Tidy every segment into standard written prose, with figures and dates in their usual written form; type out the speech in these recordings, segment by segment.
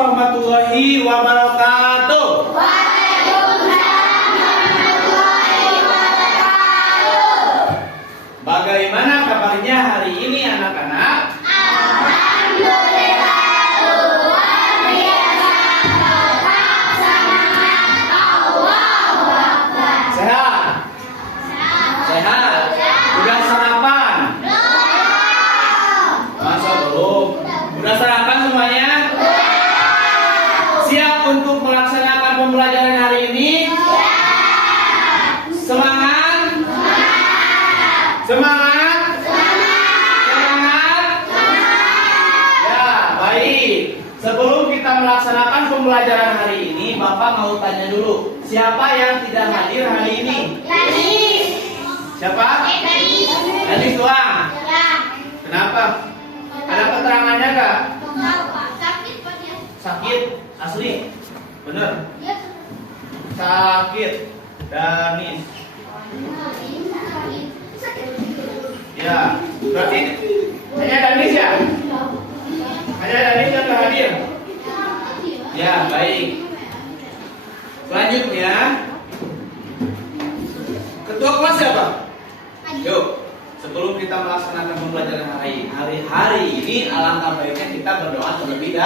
warahmatullahi wabarakatuh. Waalaikumsalam warahmatullahi wabarakatuh. Bagaimana kabarnya hari ini anak-anak? Alhamdulillah luar biasa. Tetap semangat. Allahu Akbar. Sehat? Sehat? Udah sarapan? Masa belum? Udah sarapan semuanya? Siap untuk melaksanakan pembelajaran hari ini? Semangat? Semangat? Semangat? Ya, baik. Sebelum kita melaksanakan pembelajaran hari ini, Bapak mau tanya dulu, siapa yang tidak hadir hari ini? Siapa? Gadis doang. Kenapa? Ada keterangannya nggak? Sakit? Asli? Bener? Sakit. Danis. Ya, berarti hanya Danis ya? Hanya Danis yang nggak hadir? Ya, baik. Selanjutnya, ketua kelas siapa? Yuk, sebelum kita melaksanakan pembelajaran hari ini, alangkah baiknya kita berdoa terlebih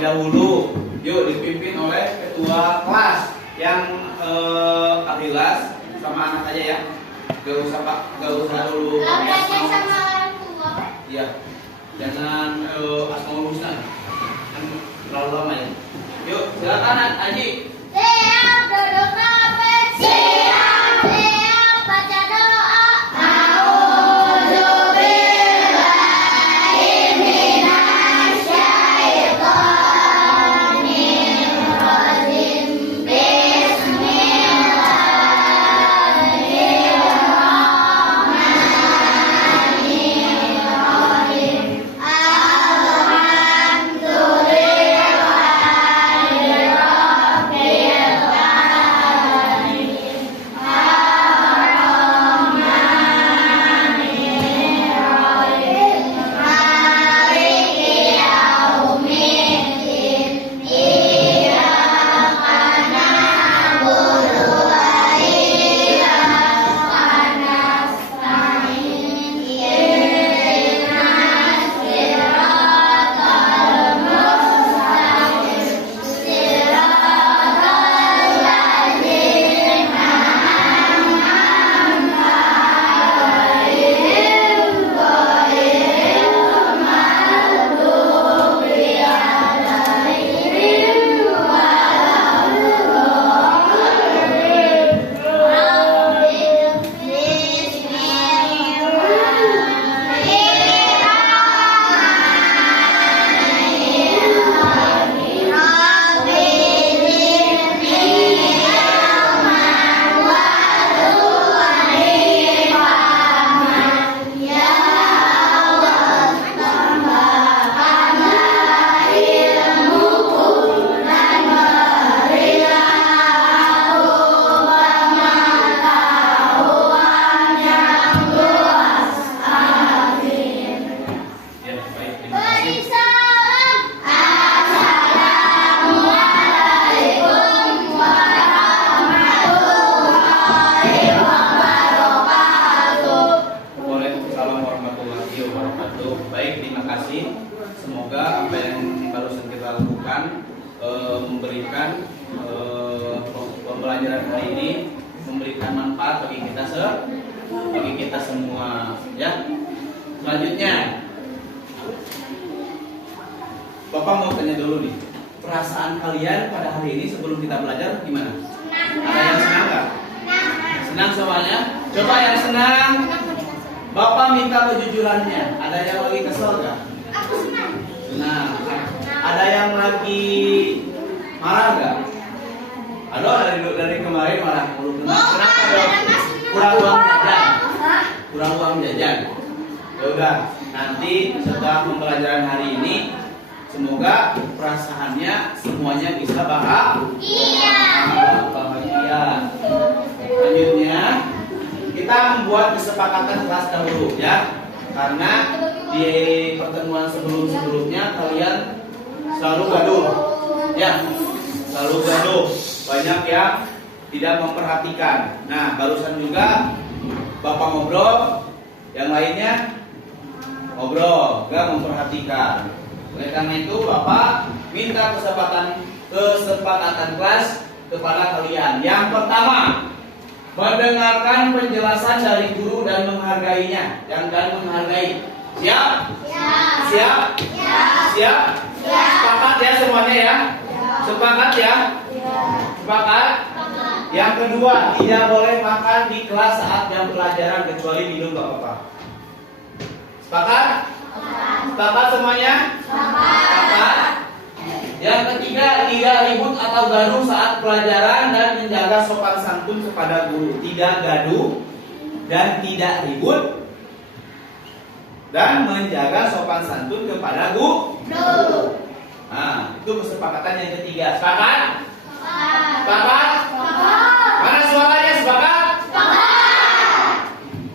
dahulu. Yuk, dipimpin oleh ketua kelas yang Adilas sama anak aja ya. Gak usah dulu. Sama orang tua. Iya, jangan Asmaul Husna. Kan terlalu lama ya. Yuk, silakan Aji. Siap duduk rapat. Siap baca doa. A'udzubillahi minasyaitonir rajim. Bismillahirrahmanirrahim. Ya, baik. Terima kasih. Salam. Assalamualaikum warahmatullahi wabarakatuh. Waalaikumsalam warahmatullahi wabarakatuh. Baik, terima kasih. Semoga apa yang barusan kita lakukan memberikan pembelajaran hari ini memberikan manfaat bagi kita semua. Ya. Selanjutnya, Bapak mau tanya dulu nih, perasaan kalian pada hari ini sebelum kita belajar gimana? Ada yang senang nggak? Senang semuanya? Coba yang senang. Bapak minta kejujurannya. Ada yang lagi kesel nggak? Aku senang. Nah, ada yang lagi marah nggak? Aduh, dari kemarin marah mulu. Kenapa dong? Kurang uang jajan. Kurang uang jajan. Ya udah, nanti setelah pembelajaran hari ini, semoga perasaannya semuanya bisa bahagia. Selanjutnya, kita membuat kesepakatan kelas dahulu ya, karena di pertemuan sebelumnya kalian selalu gaduh. Ya, selalu gaduh. Banyak yang tidak memperhatikan. Nah, barusan juga Bapak ngobrol, yang lainnya ngobrol, gak memperhatikan. Oleh karena itu, Bapak minta kesempatan kelas kepada kalian. Yang pertama, mendengarkan penjelasan dari guru dan menghargainya. Dan menghargai. Siap? Siap? Siap? Sepakat ya semuanya ya? Sepakat ya? Sepakat? Yang kedua, tidak boleh makan di kelas saat jam pelajaran kecuali minum gak apa-apa. Sepakat? Sepakat semuanya? Sepakat. Yang ketiga, tidak ribut atau gaduh saat pelajaran dan menjaga sopan santun kepada guru. Tidak gaduh dan tidak ribut dan menjaga sopan santun kepada guru. Nah, itu kesepakatan yang ketiga. Sepakat? Sepakat? Mana suaranya sepakat?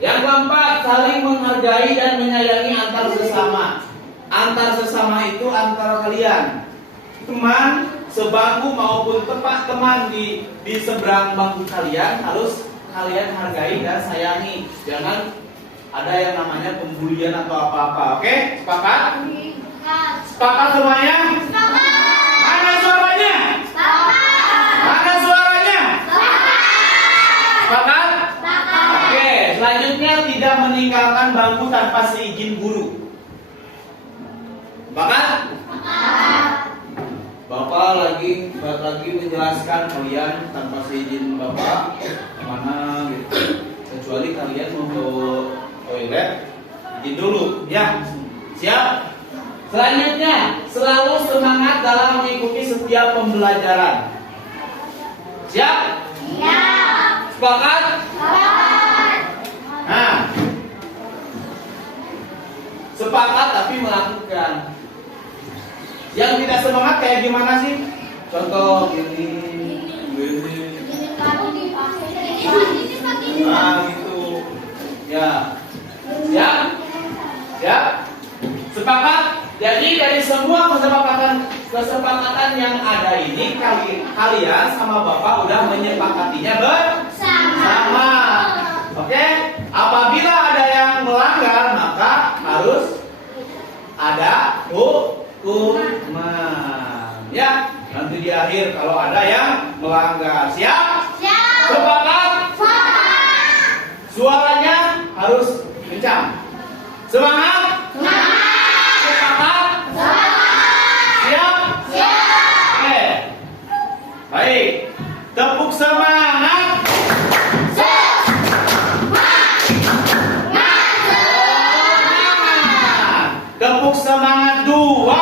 Yang keempat, saling menghargai dan menyayangi antar sesama. Antar sesama itu antara kalian, teman sebangku maupun teman di seberang bangku kalian, harus kalian hargai dan sayangi. Jangan ada yang namanya pembulian atau apa-apa. Oke? Sepakat? Sepakat semuanya? Mana suaranya? Mana suaranya? Sepakat? Oke, selanjutnya tidak meninggalkan bangku tanpa seizin guru. Sepakat? Bapak lagi menjelaskan kalian tanpa seizin Bapak kemana gitu. Kecuali kalian mau ke toilet, izin dulu ya. Siap? Selanjutnya, selalu semangat dalam mengikuti setiap pembelajaran. Siap? Sepakat? Nah, sepakat tapi melakukan. Yang tidak semangat kayak gimana sih? Contoh gini. Nah, gitu. Ya. Siap? Siap? Sepakat? Jadi dari semua kesepakatan yang ada ini, kalian sama Bapak udah menyepakatinya bersama. Oke? Apabila ada yang melanggar, maka harus ada hukuman. Ya, nanti di akhir kalau ada yang melanggar. Siap? Sepakat? Suaranya harus kencang. Semangat? Sepakat? Siap? Oke. Baik. Tepuk semangat. Tepuk semangat dua.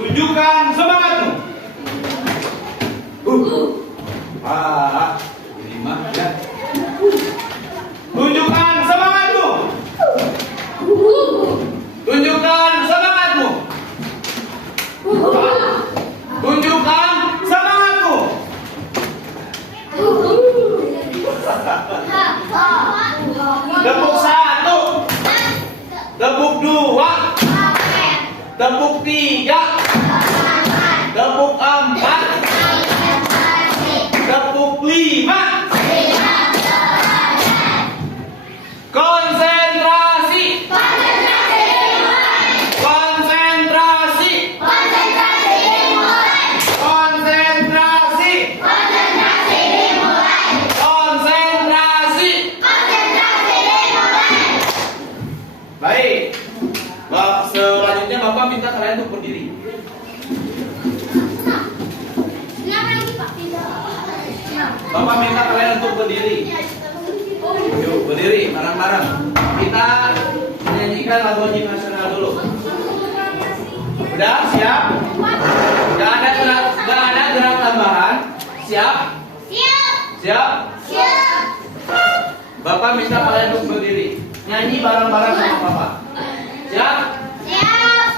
Tunjukkan semangatmu. Ini mah ya. Tunjukkan semangatmu. Tunjukkan semangatmu. Tunjukkan semangatmu. Tepuk satu. Tepuk dua. Tepuk tiga. Tepuk empat. Tepuk lima. Konsentrasi. Konsentrasi. Konsentrasi. Konsentrasi. Baik. Selanjutnya Bapak minta kalian untuk berdiri. Bapak minta kalian untuk berdiri. Yuk berdiri bareng-bareng. Kita menyanyikan lagu wajib nasional dulu. Udah siap? Gak ada gerak tambahan. Siap? Siap. Siap? Siap. Bapak minta kalian untuk berdiri. Nyanyi bareng-bareng sama Bapak. Siap? Siap.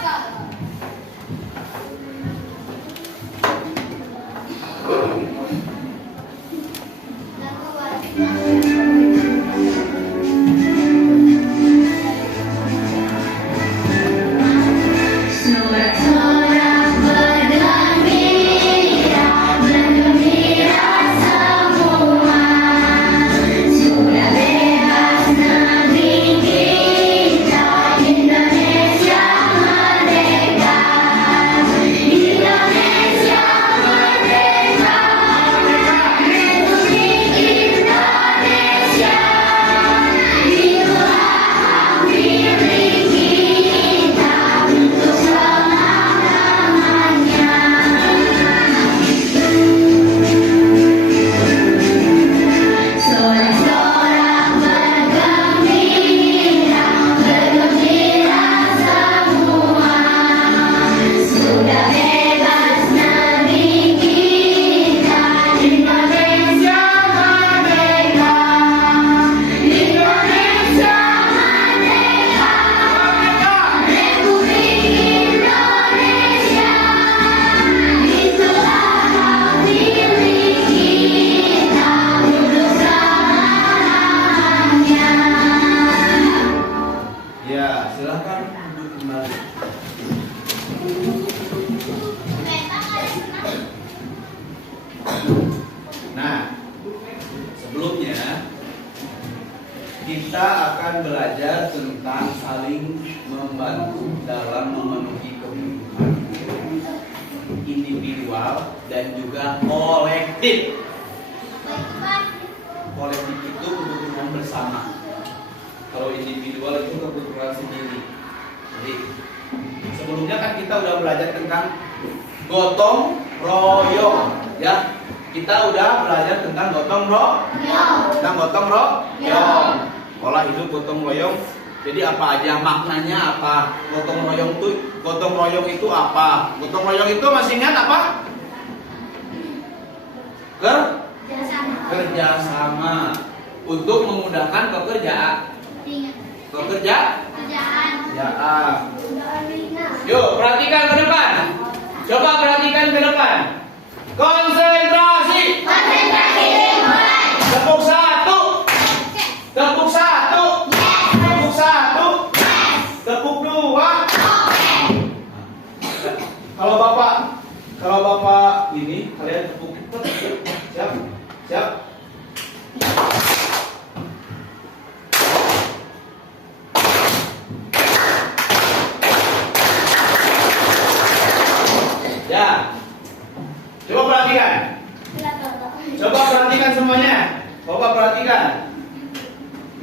Sorak-sorak bergembira, bergembira semua. Sudah bebas negeri kita, Indonesia merdeka. Indonesia merdeka. Republik Indonesia. Itulah hak milik kita untuk selama-lamanya. Sorak-sorak bergembira, bergembira semua. Sudah bebas negeri kita, Indonesia merdeka. Indonesia merdeka. Republik Indonesia. Itulah hak milik kita untuk selamanya. Ya, silakan duduk kembali. Nah, sebelumnya kita akan belajar tentang saling membantu dalam memenuhi kebutuhan individual dan juga kolektif. Kolektif itu kebutuhan bersama. Kalau individual itu kebutuhan sendiri. Jadi sebelumnya kan kita udah belajar tentang gotong royong, ya. Kita udah belajar tentang gotong royong. Pola hidup gotong royong. Jadi apa aja maknanya apa? Gotong royong itu apa? Gotong royong itu masih ingat apa? Kerjasama untuk memudahkan pekerjaan. Yuk, perhatikan ke depan. Coba perhatikan ke depan. Konsentrasi. Mulai. Tepuk satu. Tepuk satu. Tepuk satu. Tepuk dua. Kalau bapak ini kalian tepuk. Siap? Siap? Ya. Coba perhatikan. Coba perhatikan semuanya. Coba perhatikan.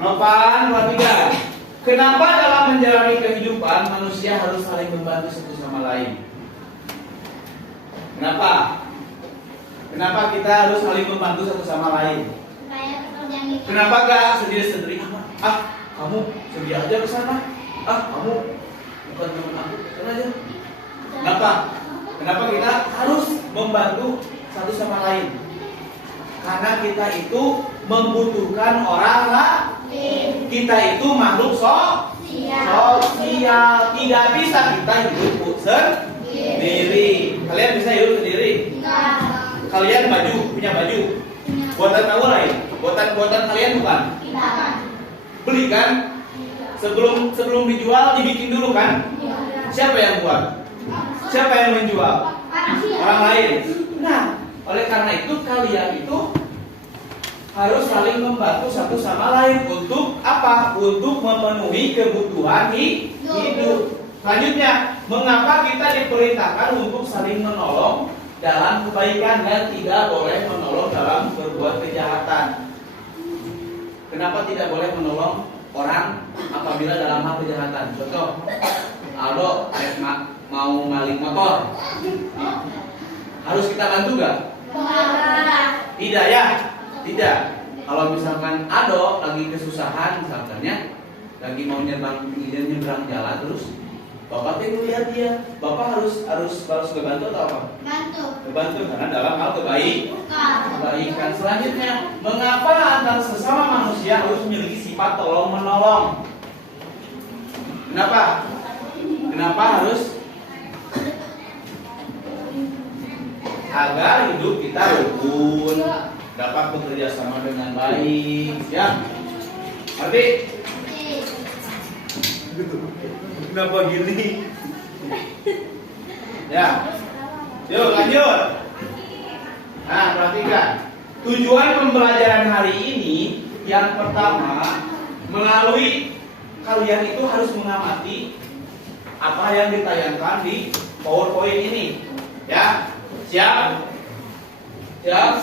Nopan, perhatikan. Kenapa dalam menjalani kehidupan manusia harus saling membantu satu sama lain? Kenapa? Kenapa kita harus saling membantu satu sama lain? Kenapa gak sendiri-sendiri? Kamu sendiri aja ke sana. Kamu bukan teman aku, sana aja. Kenapa? Kenapa kita harus membantu satu sama lain? Karena kita itu membutuhkan orang lain. Kita itu makhluk sosial. Tidak bisa kita hidup sendiri. Kalian bisa hidup sendiri? Kalian punya baju. Buatan kamu lain. Buatan kalian bukan? Beli kan? Sebelum dijual dibikin dulu kan? Siapa yang buat? Siapa yang menjual? Orang lain. Nah, oleh karena itu kalian itu harus saling membantu satu sama lain untuk apa? Untuk memenuhi kebutuhan hidup. Selanjutnya, mengapa kita diperintahkan untuk saling menolong dalam kebaikan dan tidak boleh menolong dalam berbuat kejahatan? Kenapa tidak boleh menolong orang apabila dalam hal kejahatan? Contoh, Aldo mau maling motor, harus kita bantu gak? Tidak ya? Tidak. Kalau misalkan Aldo lagi kesusahan, misalkannya lagi mau nyebrang jalan terus Bapak teh lihat dia. Bapak harus ngebantu atau apa? Bantu. Ngebantu karena dalam hal Bukan. kebaikan. Selanjutnya, mengapa antar sesama manusia harus memiliki sifat tolong menolong? Kenapa? Kenapa harus? Agar hidup kita rukun, dapat bekerja sama dengan baik, ya. Arti? Kenapa gini? Ya. Yuk lanjut. Nah, perhatikan. Tujuan pembelajaran hari ini yang pertama, melalui kalian itu harus mengamati apa yang ditayangkan di PowerPoint ini. Ya. Siap? Siap?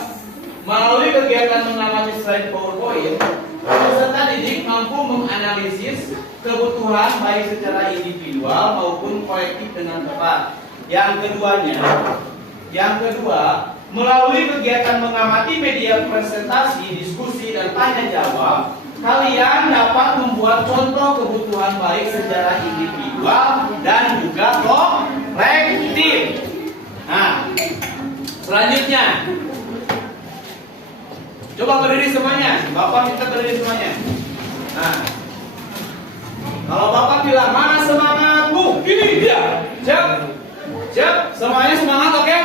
Melalui kegiatan mengamati slide PowerPoint, peserta didik mampu menganalisis kebutuhan baik secara individual maupun kolektif dengan tepat. Yang kedua, melalui kegiatan mengamati media presentasi, diskusi, dan tanya jawab, kalian dapat membuat contoh kebutuhan baik secara individual dan juga kolektif. Nah, selanjutnya, coba berdiri semuanya. Bapak minta berdiri semuanya. Nah, kalau Bapak bilang mana semangatmu, ini dia. Siap, siap. Semuanya semangat, oke?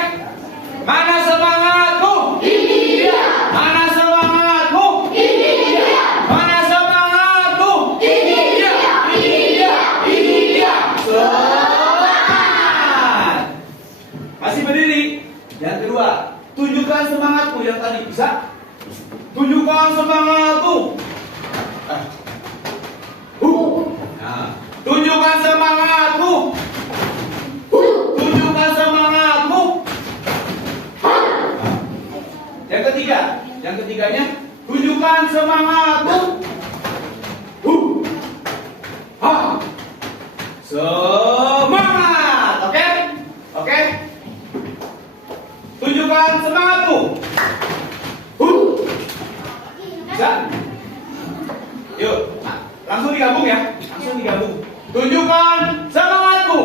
Mana semangatmu? Ini dia. Mana semangatmu? Ini dia. Mana semangatmu? Ini dia. Ini dia. Ini dia. Semangat. Masih berdiri. Yang kedua, tunjukkan semangatmu yang tadi. Bisa? Tunjukkan semangatmu. Nah, tunjukkan semangatmu. Tunjukkan semangatmu. Yang ketiganya, tunjukkan semangatmu. Semangat, oke? Oke? Tunjukkan semangatmu. Bisa? Yuk, langsung digabung ya. Langsung digabung. Tunjukkan semangatmu.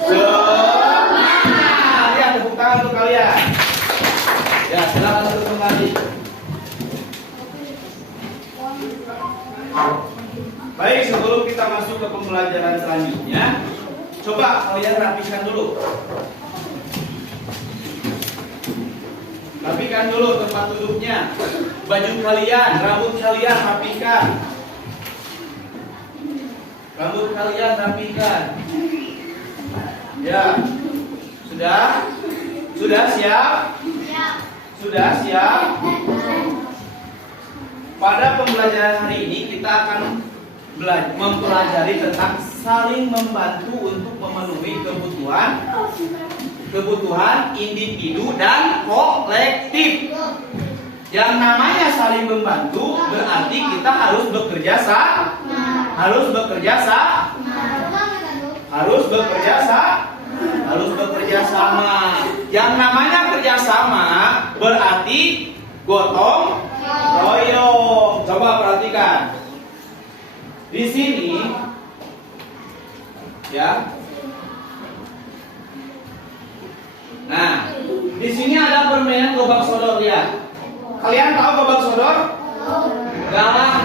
Semangat. Ya, tepuk tangan untuk kalian. Ya, silakan untuk kembali. Baik, sebelum kita masuk ke pembelajaran selanjutnya, coba kalian rapikan dulu. Rapikan dulu tempat duduknya, baju kalian, rambut kalian rapikan. Rambut kalian rapikan. Ya, sudah? Sudah siap? Sudah siap? Pada pembelajaran hari ini kita akan mempelajari tentang saling membantu untuk memenuhi kebutuhan individu dan kolektif. Yang namanya saling membantu berarti kita harus bekerja sama. Harus bekerja sama. Yang namanya kerjasama berarti gotong royong. Coba perhatikan. Di sini ya. Nah, di sini ada permainan gobak sodor ya. Kalian tahu gobak sodor? Galang.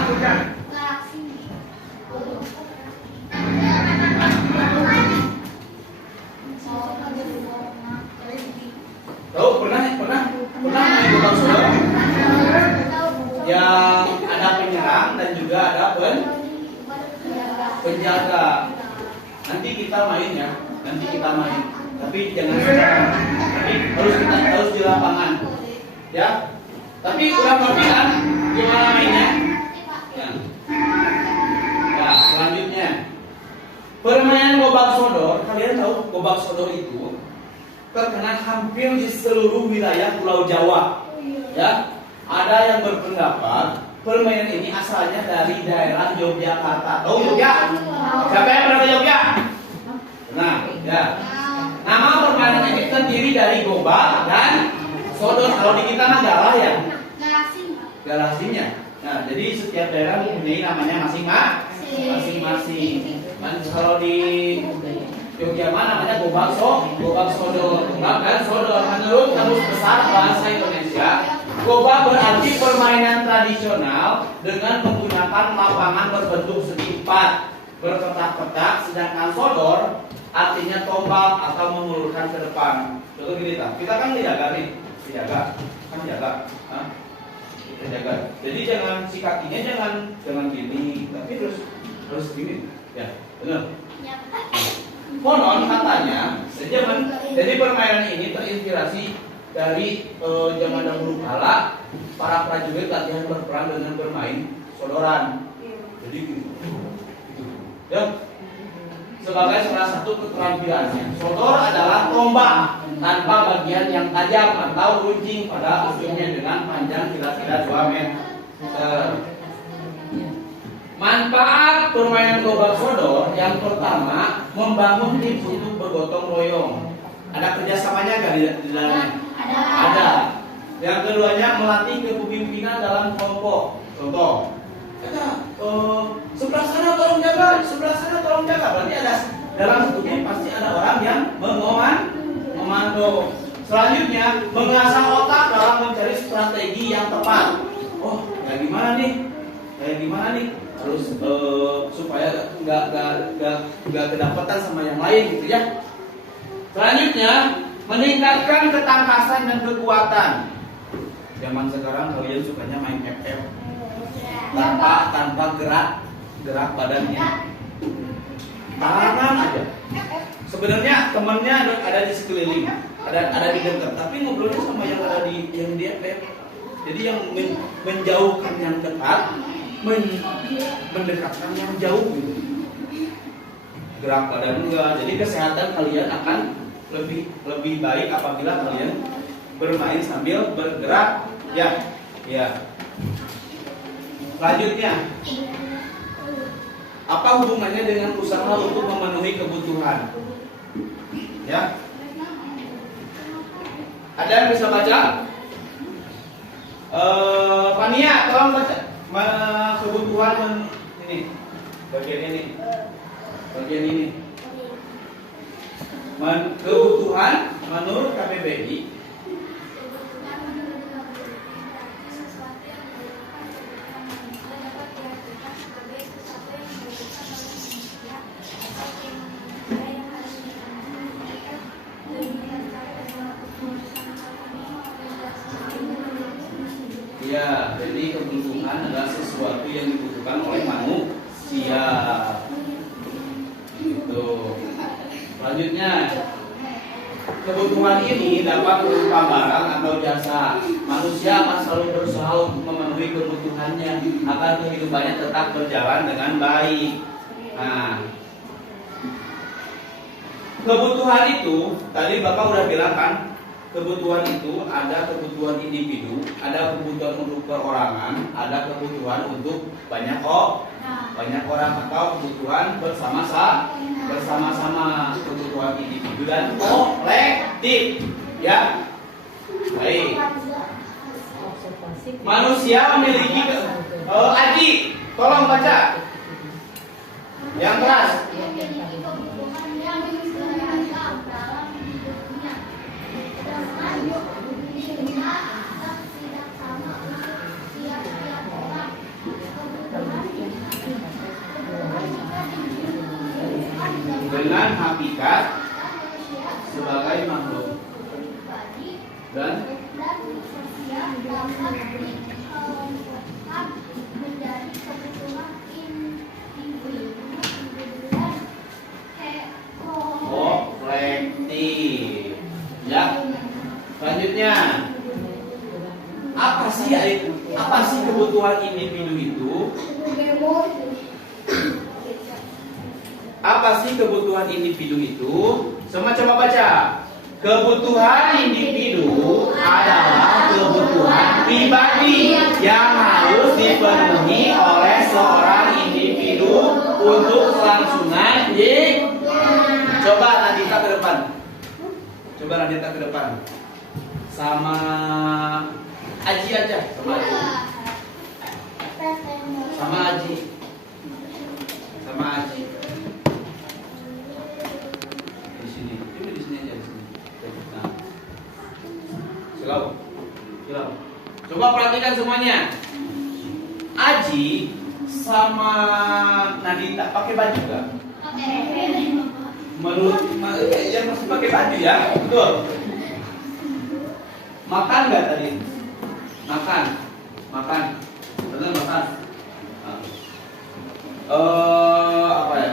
Tahu pernah main gobak sodor? Yang ada penyerang dan juga ada penjaga. Nanti kita main ya. Tapi jangan sekarang. Tapi harus di lapangan. Ya. Tapi kurang lebih kan gimana mainnya? Ya. Ya, selanjutnya. Permainan gobak sodor, kalian tahu gobak sodor itu terkenal hampir di seluruh wilayah Pulau Jawa. Ya. Ada yang berpendapat permainan ini asalnya dari daerah Yogyakarta. Tahu Yogyakarta? Siapa yang pernah ke Yogyakarta? Nah, ya. Nama permainan ini terdiri dari gobak dan sodor. Kalau di kita mah galah ya. Galasinya. Nah, jadi setiap daerah mempunyai namanya masing-masing. Dan kalau di Yogyakarta namanya gobag sodor. Gobag dan sodor. Menurut Kamus Besar Bahasa Indonesia, gobag berarti permainan tradisional dengan menggunakan lapangan berbentuk segi empat berpetak-petak, sedangkan sodor artinya tombak atau mengulurkan ke depan. Contoh gini, kita kan jaga nih, jaga. Hah? Kita jaga. Jadi jangan si kakinya jangan gini, tapi terus gini, ya benar. Konon katanya, jadi permainan ini terinspirasi dari zaman dahulu kala para prajurit latihan berperang dengan bermain sodoran. Jadi gitu. Ya. Sebagai salah satu keterampilannya, sodor adalah tombak tanpa bagian yang tajam atau runcing pada ujungnya dengan panjang kira-kira 2 meter. Manfaat permainan gobag sodor yang pertama, membangun tim untuk bergotong royong. Ada kerjasamanya nggak di dalamnya? Ada. Yang keduanya, melatih kepemimpinan dalam kelompok. Contoh, sebelah sana tolong jaga. Berarti ada dalam satu tim pasti ada orang yang memando. Selanjutnya, mengasah otak dalam mencari strategi yang tepat. Oh, kayak gimana nih? Harus supaya nggak kedapatan sama yang lain gitu ya. Selanjutnya, meningkatkan ketangkasan dan kekuatan. Zaman sekarang kalian sukanya main FF tanpa gerak badannya, tangan aja. Sebenarnya temannya ada di sekeliling, ada di dekat, tapi ngobrolnya sama yang ada di FF. Jadi yang menjauhkan yang dekat, mendekatkan yang jauh gitu. Gerak badan enggak. Jadi kesehatan kalian akan lebih baik apabila kalian bermain sambil bergerak. Ya. Selanjutnya, apa hubungannya dengan usaha untuk memenuhi kebutuhan? Ya. Ada yang bisa baca? Fania, tolong baca. Kebutuhan ini, bagian ini. Kebutuhan menurut KBBI. Ya, jadi kebutuhan adalah sesuatu yang dibutuhkan oleh manusia. Gitu. Selanjutnya, kebutuhan ini dapat berupa barang atau jasa. Manusia akan selalu berusaha untuk memenuhi kebutuhannya agar kehidupannya tetap berjalan dengan baik. Nah, kebutuhan itu tadi Bapak udah bilang kan, kebutuhan itu ada kebutuhan individu, ada kebutuhan untuk perorangan, ada kebutuhan untuk banyak orang atau kebutuhan bersama-sama, kebutuhan individu dan kolektif. Ya, baik. Manusia memiliki Aji, tolong baca yang keras. Dengan hakikat sebagai makhluk dan kolektif. Ya. Selanjutnya, apa sih kebutuhan individu itu? Apa sih kebutuhan individu itu? Semua coba baca. Kebutuhan individu adalah kebutuhan pribadi yang harus dipenuhi oleh seorang individu untuk kelangsungan hidup. Coba Nadita ke depan. Sama Aji aja. Sama Aji. Sama Aji. Sama Aji. Di sini. Coba di sini aja di sini. Nah. Silau. Silau. Coba perhatikan semuanya. Aji sama Nadita pakai baju gak? Menurut ya masih pakai baju ya, betul. Makan nggak tadi? Makan, makan, benar makan. Apa ya?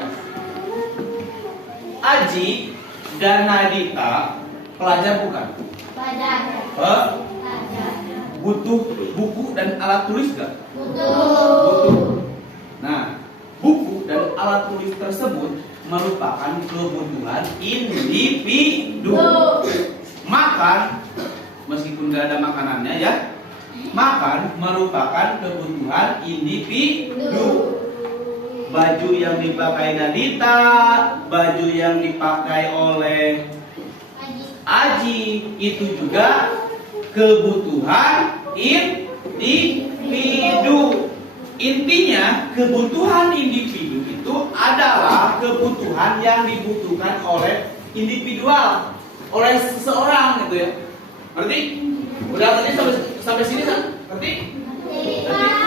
Aji dan Nadita pelajar bukan? Pelajar. Butuh buku dan alat tulis nggak? Butuh. Nah, buku dan alat tulis tersebut merupakan kebutuhan individu. Makan, meskipun nggak ada makanannya ya, makan merupakan kebutuhan individu. Baju yang dipakai Nadita, baju yang dipakai oleh Aji, itu juga kebutuhan individu. Intinya, kebutuhan individu itu adalah kebutuhan yang dibutuhkan oleh individual, oleh seseorang gitu ya. Ngerti? Udah ngerti sampai sini kan? Ngerti?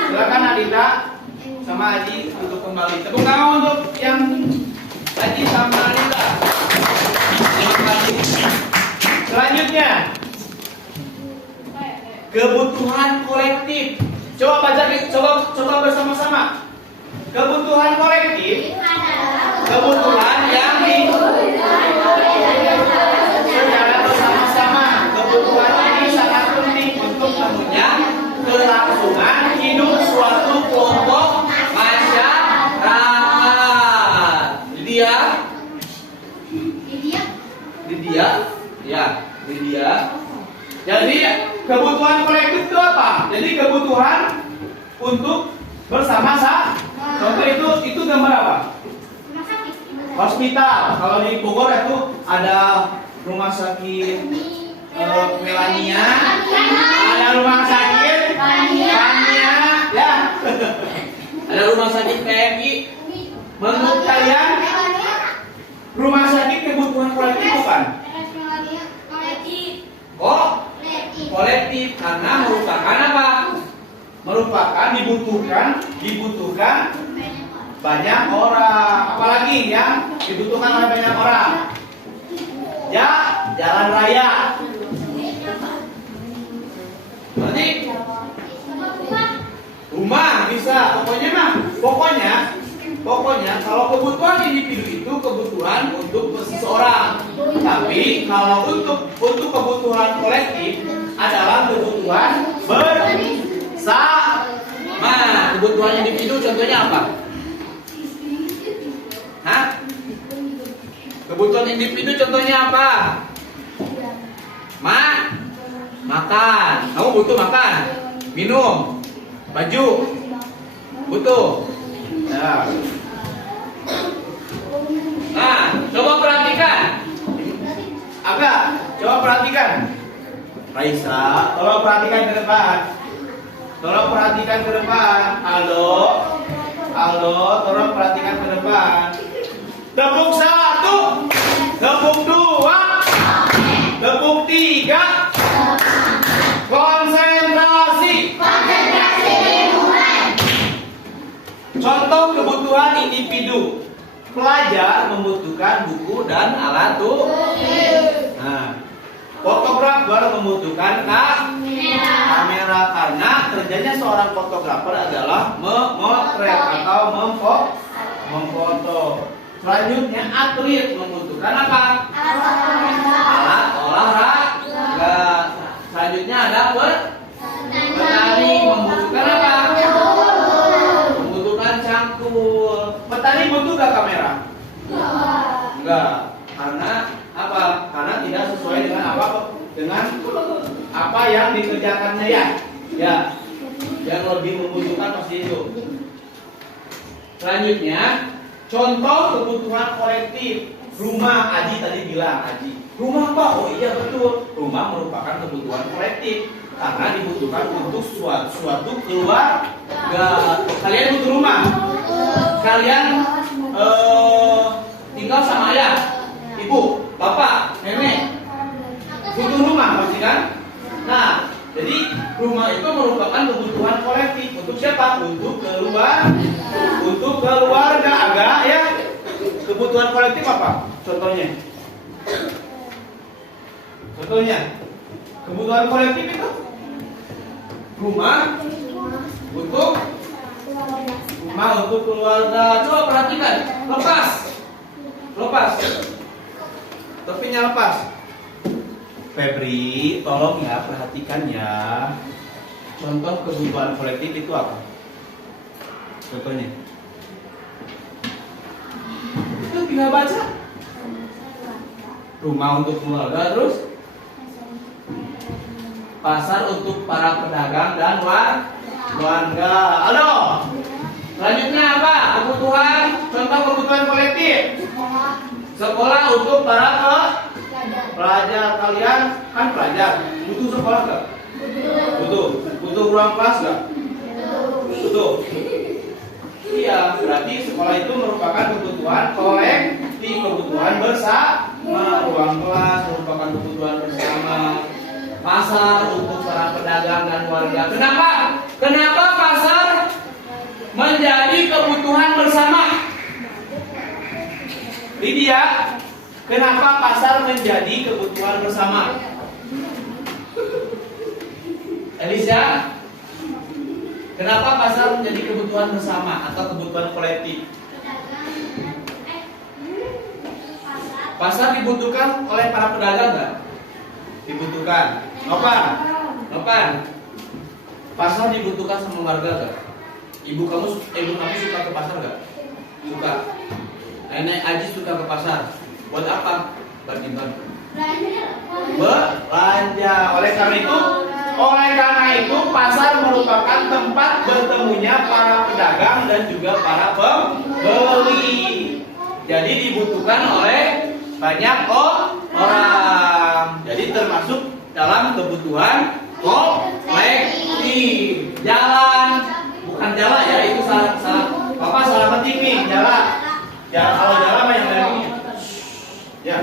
Silakan Nadita sama Aji untuk kembali. Tepuk tangan untuk yang Aji sama Nadita. Terima kasih. Selanjutnya, kebutuhan kolektif. Coba baca, coba bersama-sama. Kebutuhan kolektif, kebutuhan yang secara bersama-sama. Kebutuhan ini sangat penting untuk menunjang kelangsungan hidup suatu kelompok masyarakat. Lydia. Jadi kebutuhan kolektif itu apa? Jadi kebutuhan untuk bersama-sama. Contoh itu gambar apa? Hospital. Kalau di Bogor itu ada rumah sakit Melania, ada rumah sakit Melania, ya. Ada rumah sakit PMI. Menurut kalian rumah sakit kebutuhan kolektif bukan? Oh, kolektif karena merupakan apa? Merupakan dibutuhkan banyak orang. Apalagi yang dibutuhkan oleh banyak orang? Ya, jalan raya. Berarti rumah bisa. Pokoknya kalau kebutuhan individu itu kebutuhan untuk seseorang. Tapi kalau untuk kebutuhan kolektif adalah kebutuhan bersama. Kebutuhan individu contohnya apa? Hah? Kebutuhan individu contohnya apa? Makan. Kamu butuh makan, minum, baju, butuh. Ya. Nah, coba perhatikan. Coba perhatikan. Raisa, tolong perhatikan ke depan. Aldo, tolong perhatikan ke depan. Tepuk 1, tepuk 2, tepuk 3. Konsentrasi. Contoh kebutuhan individu. Pelajar membutuhkan buku dan alat tulis. Nah, fotografer membutuhkan kamera karena kerjanya seorang fotografer adalah memotret atau memfoto. Selanjutnya atlet membutuhkan apa? Alat olahraga. Selanjutnya ada petani membutuhkan apa? Membutuhkan cangkul. Petani butuh gak kamera? Enggak. Karena apa? Karena tidak sesuai dengan apa yang dikerjakannya ya. Ya. Yang lebih membutuhkan pasti itu. Selanjutnya, contoh kebutuhan kolektif. Rumah, Aji tadi bilang, rumah apa? Oh iya betul. Rumah merupakan kebutuhan kolektif. karena dibutuhkan untuk suatu keluarga. Kalian butuh rumah, kalian tinggal sama ayah, ibu, bapak, nenek, butuh rumah pasti kan? Nah, jadi rumah itu merupakan kebutuhan kolektif untuk siapa? Untuk keluarga. Agak ya. Kebutuhan kolektif apa? Contohnya, kebutuhan kolektif itu rumah untuk keluarga. Coba perhatikan, lepas, topinya lepas. Febri, tolong ya perhatikan ya. Contoh kebutuhan kolektif itu apa? Contohnya. Itu tinggal baca. Rumah untuk keluarga, terus pasar untuk para pedagang dan warga. Halo. Selanjutnya apa? Contoh kebutuhan kolektif. Sekolah untuk para pelajar. Kalian kan pelajar, butuh sekolah nggak? Butuh ruang kelas nggak? Butuh. Iya, berarti sekolah itu merupakan kebutuhan kolektif, kebutuhan bersama. Ruang kelas merupakan kebutuhan bersama. Pasar untuk para pedagang dan warga. Kenapa pasar menjadi kebutuhan bersama? Lydia, kenapa pasar menjadi kebutuhan bersama? Elisa, kenapa pasar menjadi kebutuhan bersama atau kebutuhan kolektif? Pasar dibutuhkan oleh para pedagang nggak? Dibutuhkan. Nopan. Pasar dibutuhkan sama warga nggak? Ibu kamu suka ke pasar nggak? Suka. Nenek Aji suka ke pasar. Buat apa? Belanja. Oleh karena itu pasar merupakan tempat bertemunya para pedagang dan juga para pembeli. Jadi dibutuhkan oleh banyak orang. Jadi termasuk dalam kebutuhan kolektif. Jalan, bukan jalan ya, itu salah. Bapak salah ketik nih, jalan. Kalau jalan apa yang ini? Ya.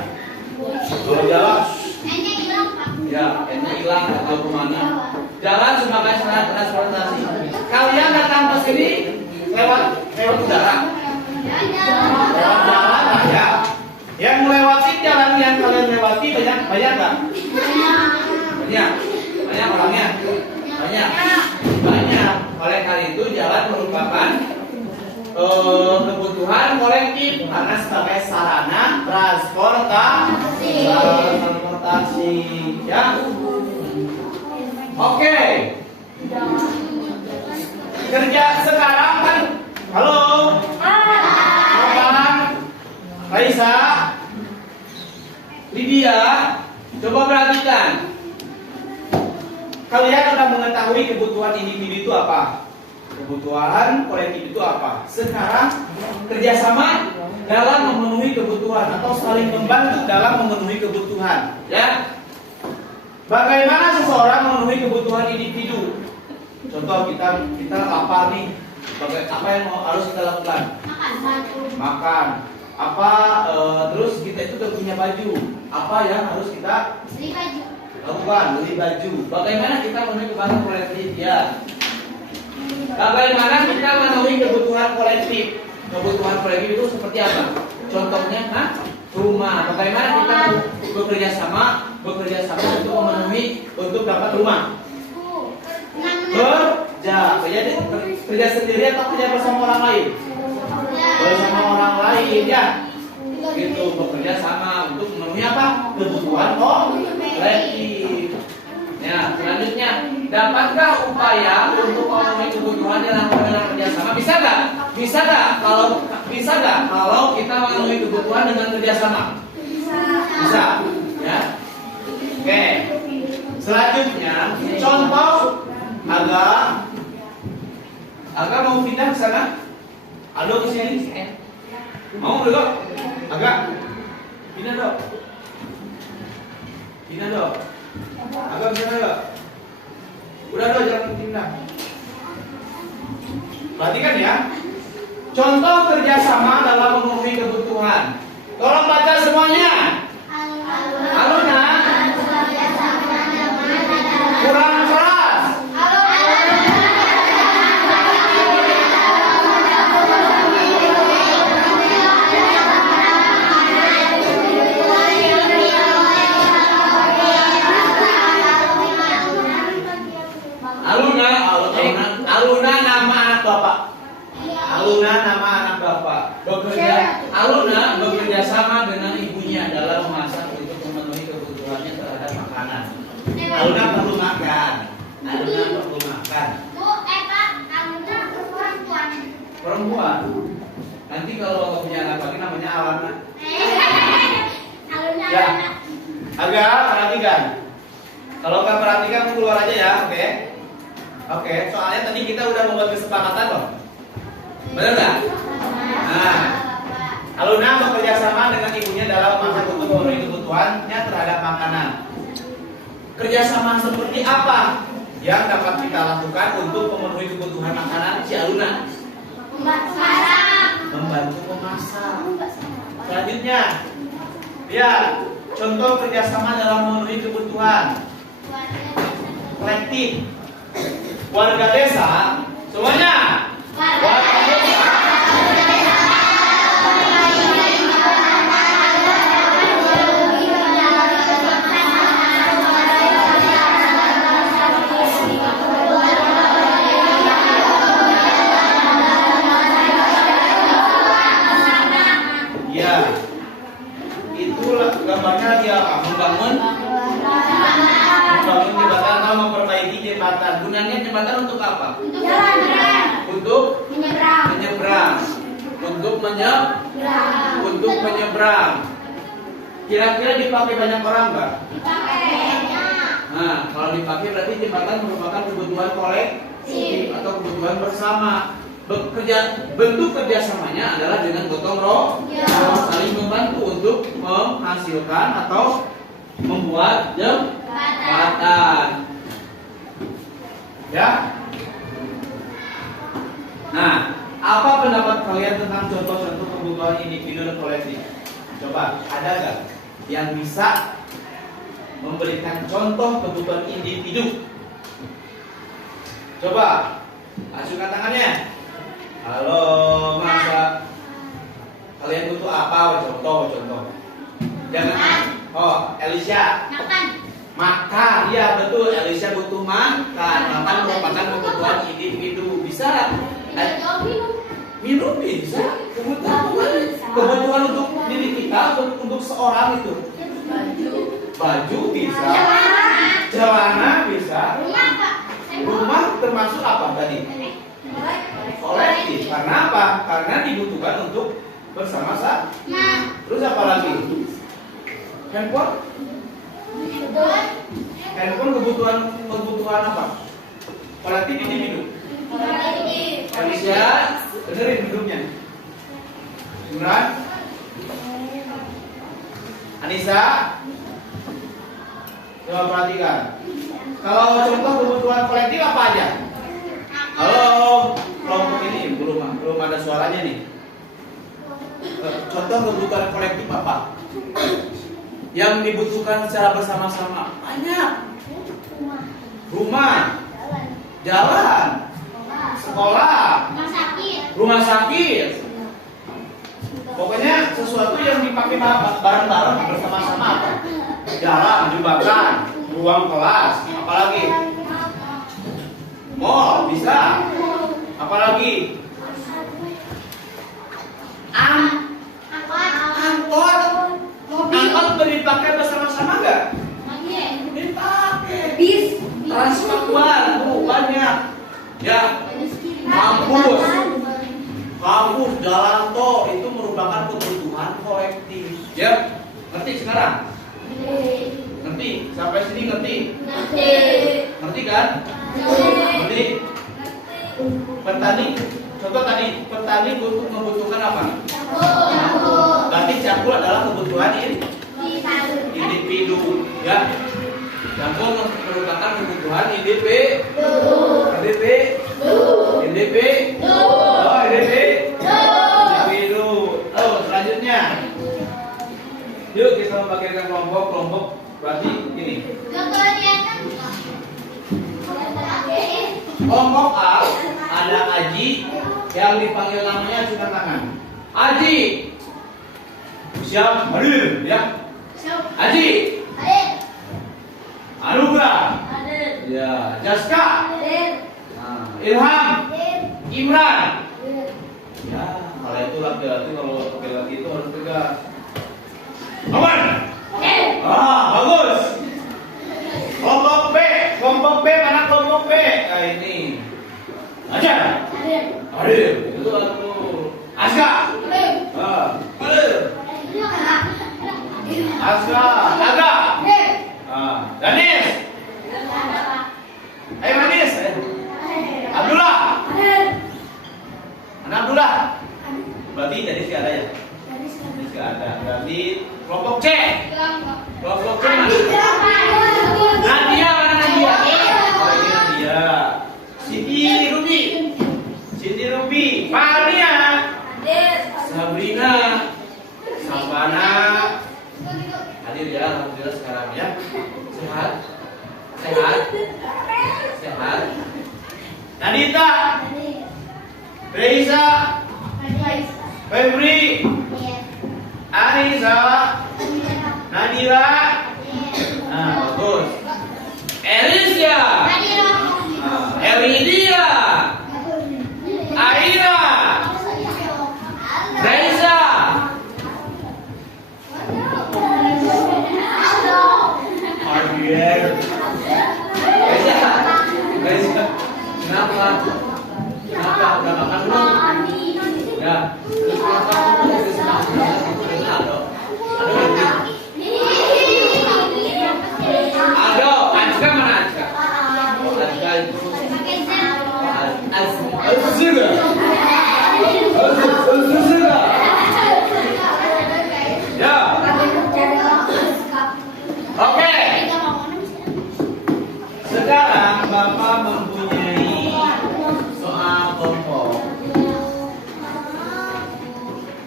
Kalau jalan, ya, N-nya hilang atau kemana? Jalan sebagai sarana transportasi. Kalian datang ke sini lewat udara. Lewat jalan ya. Yang melewati jalan yang kalian lewati banyak nggak? Banyak orangnya. Banyak. Oleh karena itu jalan merupakan kebutuhan kolektif karena sebagai sarana transportasi ya. Oke. Kerja sekarang kan. Halo. Raisa, Lydia, coba perhatikan. Kalian sudah mengetahui kebutuhan individu itu apa? Kebutuhan kolektif itu apa? Sekarang kerjasama dalam memenuhi kebutuhan atau saling membantu dalam memenuhi kebutuhan. Ya. Bagaimana seseorang memenuhi kebutuhan individu? Contoh kita lapar nih. Apa yang harus kita lakukan? Makan. Terus kita itu udah punya baju. Apa yang harus kita lakukan? Beli baju. Bagaimana kita memenuhi kebutuhan kolektif? Ya. Bagaimana kita memenuhi kebutuhan kolektif? Kebutuhan kolektif itu seperti apa? Contohnya, rumah. Bagaimana kita bekerja sama untuk dapat rumah? Kerja sendiri atau kerja bersama orang lain? Bersama orang lain ya. Gitu, bekerja sama untuk memenuhi apa? Kebutuhan kolektif. Ya, selanjutnya, dapatkah upaya untuk memenuhi kebutuhan dalam kerjasama? Bisa nggak? Kalau kita memenuhi kebutuhan dengan kerjasama? Bisa. Ya. Oke. Selanjutnya, contoh agak mau pindah ke sana? Halo ke sini? Mau dulu? Agak pindah dong. Agak bisa nggak? Udah dong, jangan pindah. Perhatikan ya. Contoh kerjasama dalam memenuhi kebutuhan. Tolong baca semuanya. Aluna. Kurang keras. Aluna nama anak bapak. Aluna nama anak bapak. Aluna bekerja sama dengan ibunya dalam memasak untuk memenuhi kebutuhannya terhadap makanan. Aluna perlu makan. Aluna perlu makan. Perempuan. Nanti kalau punya anak lagi namanya Alana. Ya. Agak perhatikan. Kalau nggak perhatikan keluar aja ya, oke? Oke, soalnya tadi kita udah membuat kesepakatan loh. Benar nggak? Nah, Aluna bekerja sama dengan ibunya dalam memasak untuk memenuhi kebutuhannya terhadap makanan. Kerjasama seperti apa yang dapat kita lakukan untuk memenuhi kebutuhan makanan si Aluna? Membantu memasak. Selanjutnya, ya, contoh kerjasama dalam memenuhi kebutuhan kolektif. Warga desa, semuanya. Warga desa. Ya, itulah gambarnya dia membangun jembatan atau memperbaiki jembatan. Gunanya jembatan untuk apa? Untuk menyeberang. Untuk menyeberang. Kira-kira dipakai banyak orang nggak? Nah, kalau dipakai berarti jembatan merupakan kebutuhan kolektif atau kebutuhan bersama. Bentuk kerjasamanya adalah dengan gotong royong, saling membantu untuk menghasilkan atau membuat jembatan. Ya. Nah, apa pendapat kalian tentang contoh-contoh kebutuhan individu dan kolektif? Coba, ada nggak yang bisa memberikan contoh kebutuhan individu? Coba, ajukan tangannya. Halo, masa kalian butuh apa? Contoh. Jangan. Oh, Elisha. Makan, iya betul. Elisha butuh makan. Makan merupakan kebutuhan individu. Bisa? Minum bisa. Kebutuhan untuk diri kita, untuk seorang itu. Baju bisa. Celana bisa. Rumah termasuk apa tadi? Kolektif. Karena apa? Karena dibutuhkan untuk bersama-sama. Terus apa lagi? Handphone? Handphone kebutuhan apa? Kolektif individu. Manusia, benerin hidupnya. Imran? Anissa? Coba perhatikan. Kalau contoh kebutuhan kolektif apa aja? Halo, kelompok ini belum ada suaranya nih. Contoh kebutuhan kolektif apa? Yang dibutuhkan secara bersama-sama banyak. Rumah, jalan, sekolah, rumah sakit. Pokoknya sesuatu yang dipakai bareng-bareng bersama-sama apa? Jalan, jembatan, ruang kelas, apalagi? Mall bisa. Apalagi? Angkot. Angkot dipakai bersama-sama nggak? Dipakai. Bis. Transpakuan, banyak. Ya. Kampus, jalan tol itu merupakan kebutuhan kolektif. Ya. Ngerti sekarang? Ngerti? Sampai sini ngerti? Ngerti kan? Ngerti? Petani, contoh tadi, petani membutuhkan apa? Berarti cangkul adalah kebutuhan individu, ya. yang merupakan kebutuhan IDP. IDP. IDP. Oh, IDP. IDP itu. Oh, selanjutnya. Yuk kita membagikan kelompok berarti ini. Kelompok A ada Aji yang dipanggil namanya cuma tangan. Aji. Siap, hadir ya. Aji. Anugrah. Ya, Jaska. Nah, Ilham. Imran. Ya, kalau itu laki-laki, kalau laki-laki itu harus tegas. Aman. Bagus. Kelompok B mana kelompok B? Nah ini. Ajar. Hadir. Itu aku. Aska. Hadir. Aska. Aga. Danis. Manis. Abdullah. Mana Abdullah? Berarti Danis nggak ada ya? Danis nggak ada. Berarti kelompok C. Kelompok C mana? Nadia mana Nadia? Oh ini Nadia. Siti Ruby. Fania. Sabrina. Sabana. Hadir ya, alhamdulillah sekarang ya. Sehat. Nadita. Reisa. Febri. Arisa. Nadira. Nah, bagus. Elisya. Elidia. Aira. Raisa. Raisa. Kenapa? Udah makan belum? Ya. Terus kenapa kamu senang? Ado, Azka mana Azka? Azka. Ya. Oke. Sekarang Bapak mempunyai soal kelompok.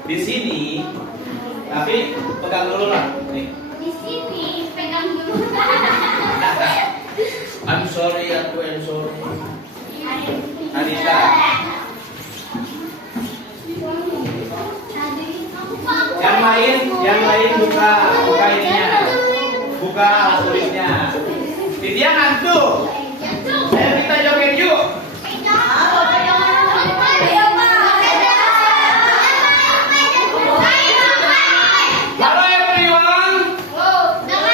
Di sini, tapi pegang dulu lah. Nih. Di sini pegang dulu. I'm sorry. Anita. Yang lain buka ininya. Buka alat tulisnya. Dia ngantuk. Ayo kita joget yuk. Halo everyone.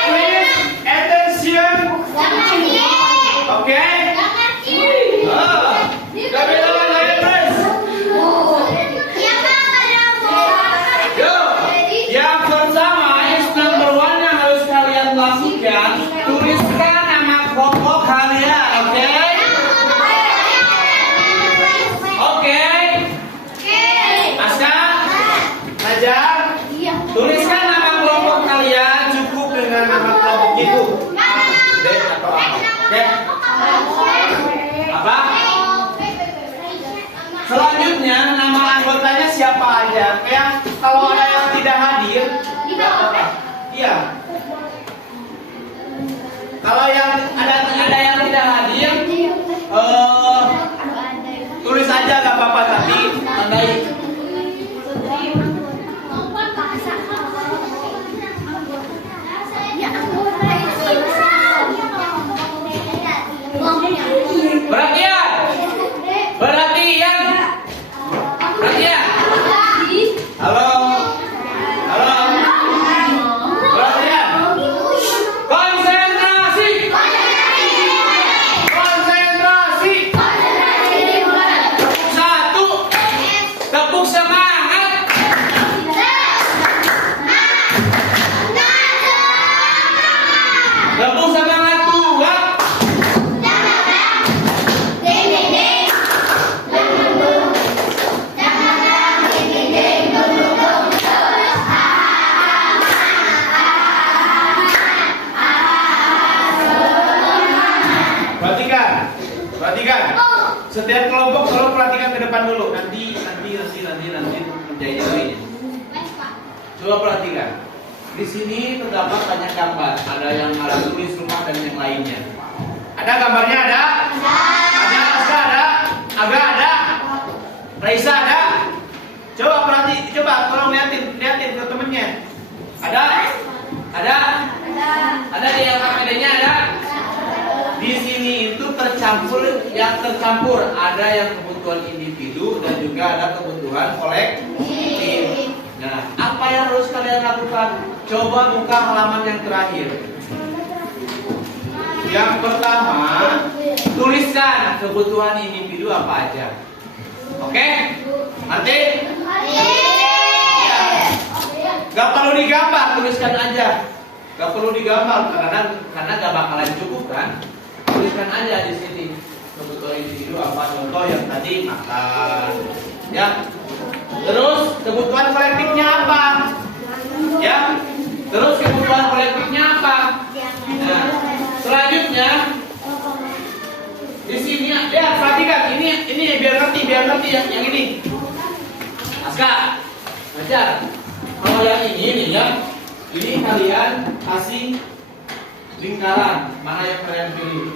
Please attention. Oke. Yang pertama is number one yang harus kalian lakukan, tuliskan nama kelompok kalian, oke? Oke. Aska, Najar, tuliskan nama kelompok kalian cukup dengan nama kelompok itu. D atau A? Oke? Apa? Selanjutnya nama anggotanya siapa aja? Kayak kalau ada yang tidak hadir, tidak apa? Iya. Kalau yang ada yang tidak hadir, tulis aja gak apa-apa tapi tandai. Perhatian. Halo. Perhatian. Setiap kelompok tolong perhatikan ke depan dulu. Nanti menjadi lainnya. Coba perhatikan. Di sini terdapat banyak gambar. Ada yang ada tulis rumah dan yang lainnya. Ada gambarnya ada? Ada. Aska ada? Aga ada? Raisa ada? Coba tolong liatin ke temennya. Ada? Ada di LKPD-nya ada? Di sini itu tercampur. Ada yang kebutuhan individu dan juga ada kebutuhan kolektif. Nah, apa yang harus kalian lakukan? Coba buka halaman yang terakhir. Yang pertama, tuliskan kebutuhan individu apa aja. Oke? Nanti? Gak perlu digambar, tuliskan aja. Gak perlu digambar karena gak bakalan cukup kan? Tuliskan aja di sini kebutuhan individu apa. Contoh yang tadi makan, ya. Terus kebutuhan kolektifnya apa? Ya. Terus kebutuhan kolektifnya apa? Nah, selanjutnya di sini ya perhatikan ini biar ngerti yang ini. Aska, ajar. Kalau yang ini nih ya, ini kalian kasih lingkaran mana yang kalian pilih.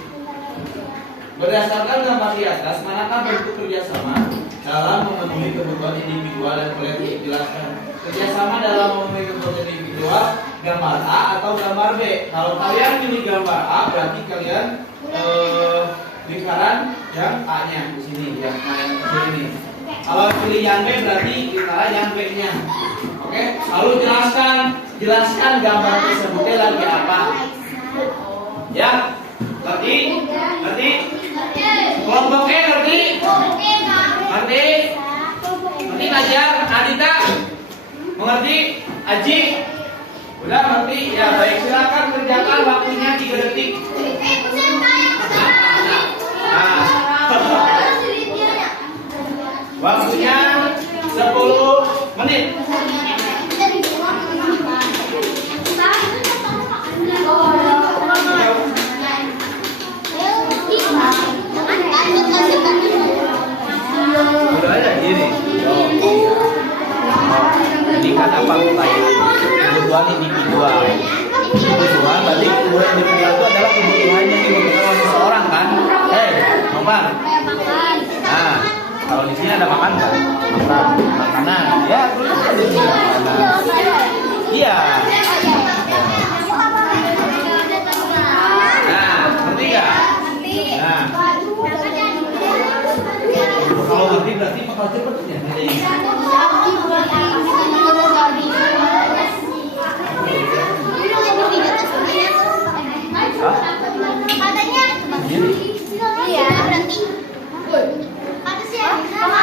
Berdasarkan gambar di atas, manakah bentuk kerjasama dalam memenuhi kebutuhan individual dan kolektif? Jelaskan. Kerjasama dalam memenuhi kebutuhan individual, gambar A atau gambar B. Kalau kalian pilih gambar A, berarti kalian lingkaran yang A-nya di sini, yang kecil ini. Kalau pilih yang B, berarti lingkaran yang B-nya. Oke? Lalu jelaskan gambar tersebutnya lagi apa. Ya? Ngerti? Kelompok E ngerti? Ngerti Najar? Adita? Mengerti? Aji? Udah ngerti? Ya baik, silakan kerjakan, waktunya 3 detik. Waktunya 10 menit. Udah ada gini. Ini kan apa pertanyaan? Kebutuhan individual. Kebutuhan berarti kebutuhan individual itu adalah kebutuhan yang dibutuhkan oleh seseorang kan? Makan. Nah, kalau di sini ada makan nggak? Makanan. Ya, terus ada di sini makanan. Iya. Nah, ngerti nggak? Nah, kalau ngerti berarti bakal cepet ya. Katanya iya berhenti. Kata siapa?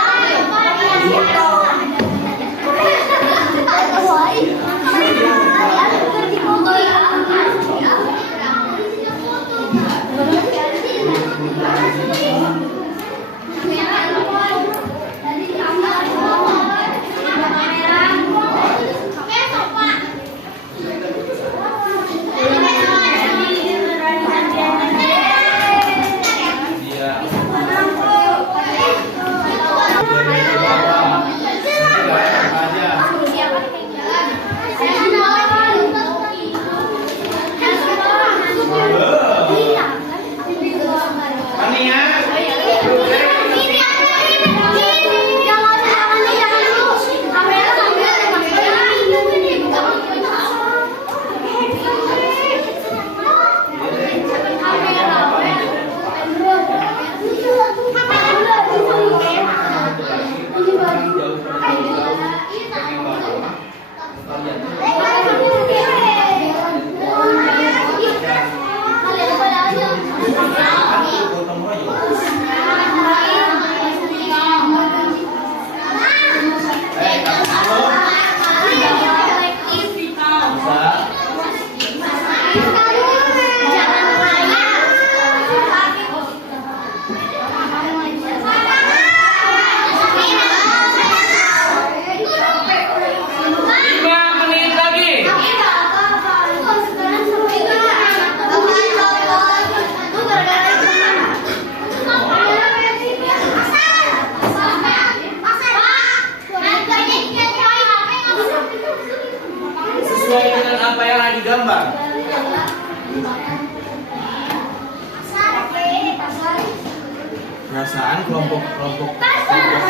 kebiasaan kelompok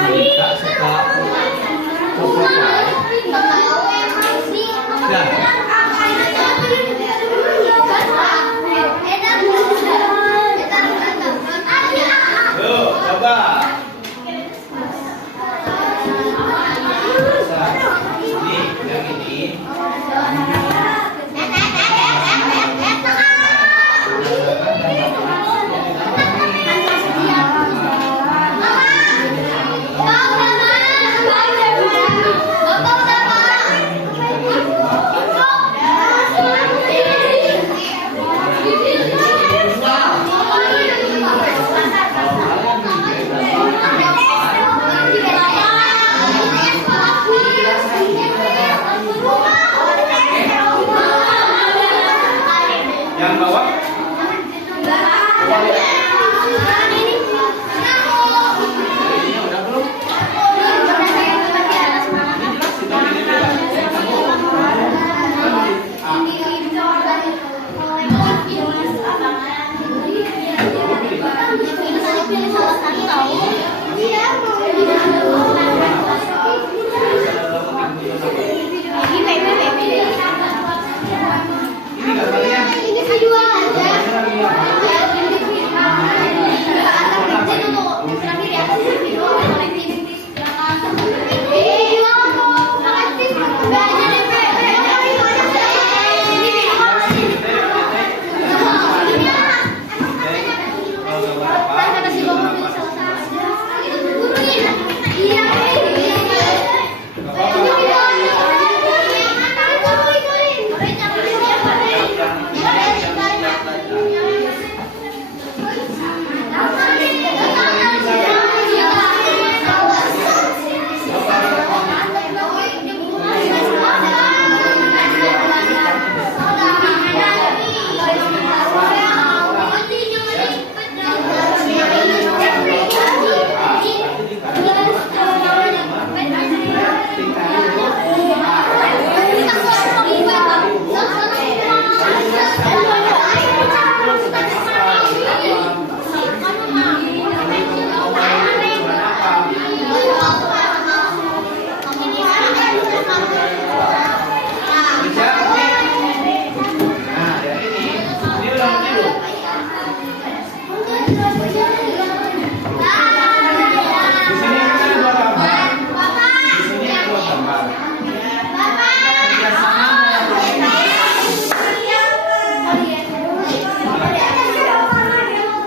mereka suka kelompok lain. Nah, yuk coba. Ini yang ini. Yang bawah. Ini udah belum? Ini gambarnya. Ini kedua aja.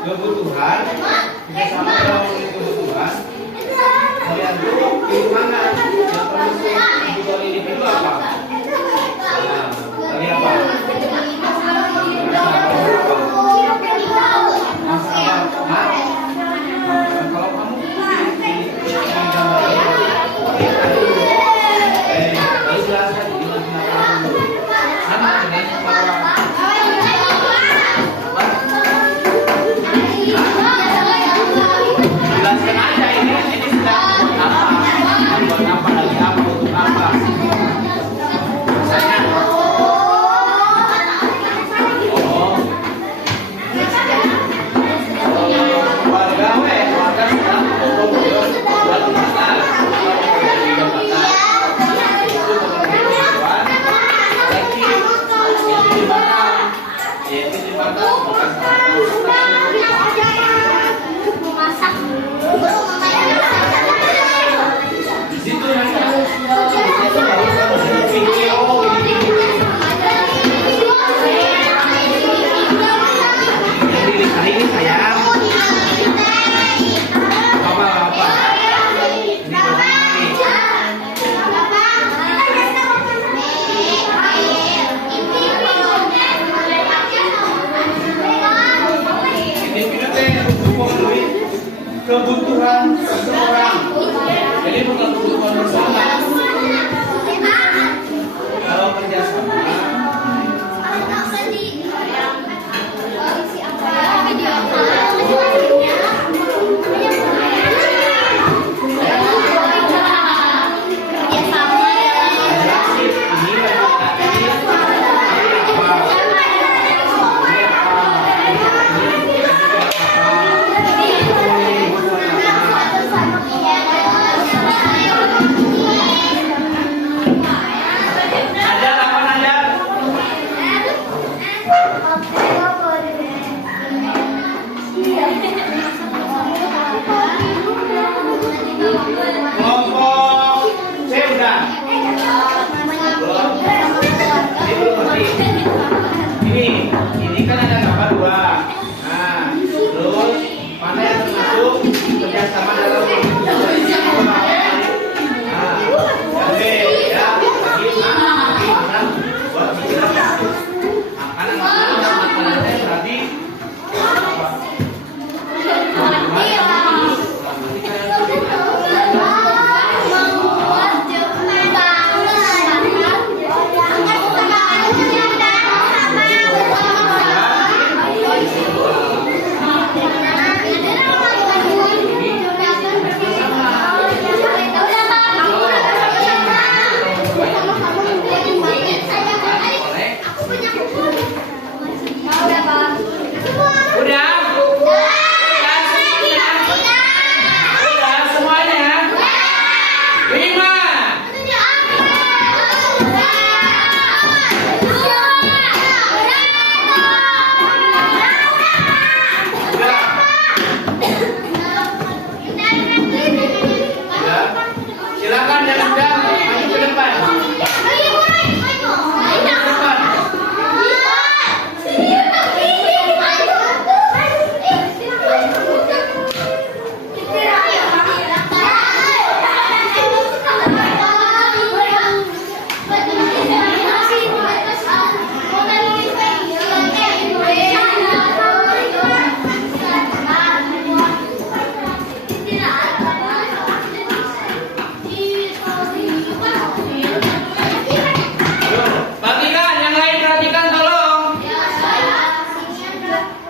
Kebutuhan, kita sama kalau kebutuhan, kalian dulu di mana yang perlu kebutuhan individu apa? Nah, tadi apa? Kalau kamu baru jelaskan sama dengan jelaskan aja ini sedang buat apa lagi apa untuk apa misalnya warga sedang buat jembatan kebutuhan seseorang, jadi bukan kebutuhan bersama. Kalau kerjasama,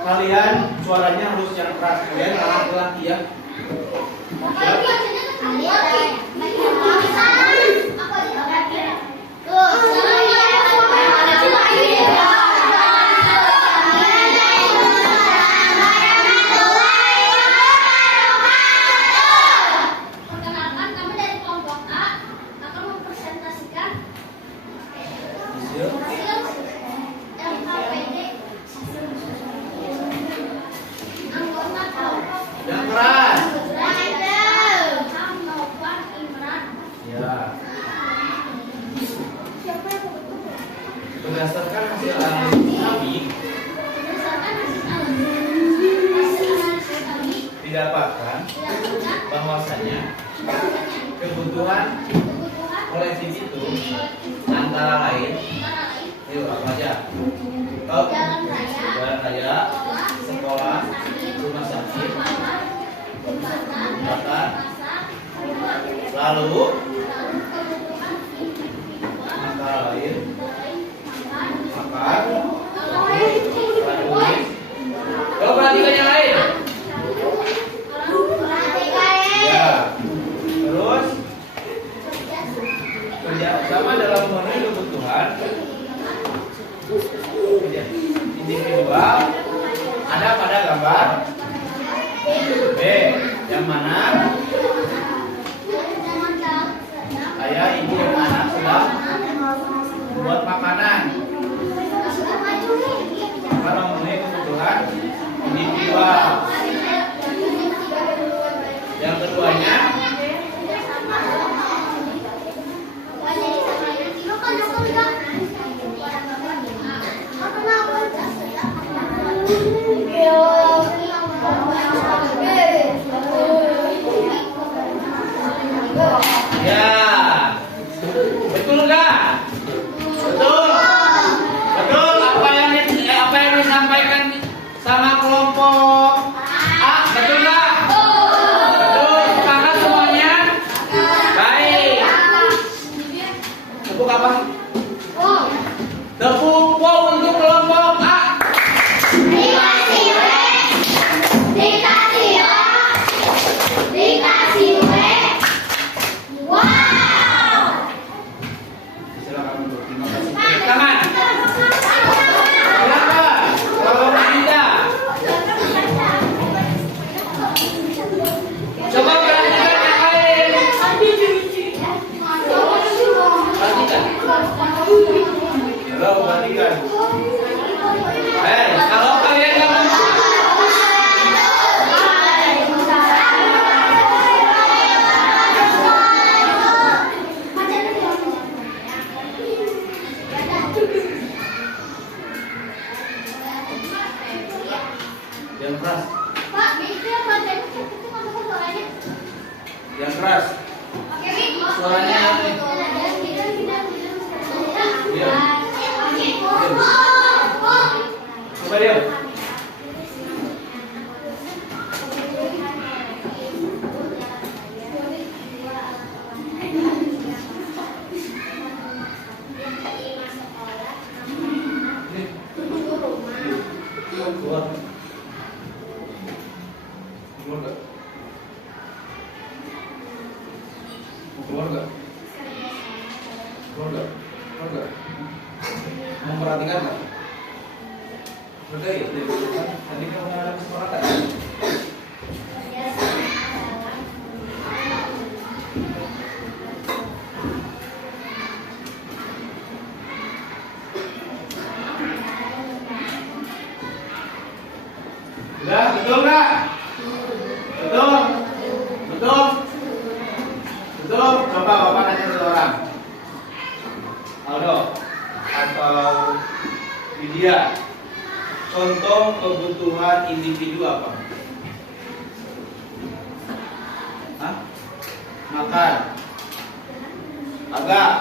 kalian suaranya harus yang keras. Kalian laki-laki ya. Perkenalkan, kami dari kelompok A akan mempresentasikan hasil LKPD anggota kelompok Yang keras. Novan Imran. Ya. Berdasarkan hasil analisis kami Berdasarkan hasil analisis kami didapatkan dilakukan bahwasanya kebutuhan kebutuhan kolektif itu antara lain, antara lain yuk apa aja? Oh, jalan raya, jalan raya, sekolah, rumah sakit, jembatan, lalu antara lain makan, lalu kalau perhatikan yang lain, ya, terus kerja sama dalam memenuhi kebutuhan individual ada pada gambar B, yang mana ayah, ibu, dan anak sedang membuat makanan. Maka memenuhi kebutuhan individual. Yang keduanya ya, betul nggak? Betul. Betul apa yang disampaikan sama kelompok A, betul nggak? Betul. Sepakat semuanya? Baik. Tepuk apa? Tepuk wow untuk kelompok A. Silakan duduk. Terima kasih. Tepuk tangan. Silakan. Kalau tidak, coba perhatikan yang lain. Perhatikan. Halo, perhatikan. Kalau kalian nggak mau yang keras, yang keras. Suaranya yang ini. Coba diam. Keluar. Keluar nggak? Mau keluar nggak? Keluar nggak? Keluar nggak? Memperhatikan nggak? Udah ya, tadi kamu ada kesepakatan. Udah, betul nggak? Betul? Betul? Betul? Coba Bapak nanya satu orang. Aldo atau Widya, contoh kebutuhan individu apa? Hah? Makan. Agak.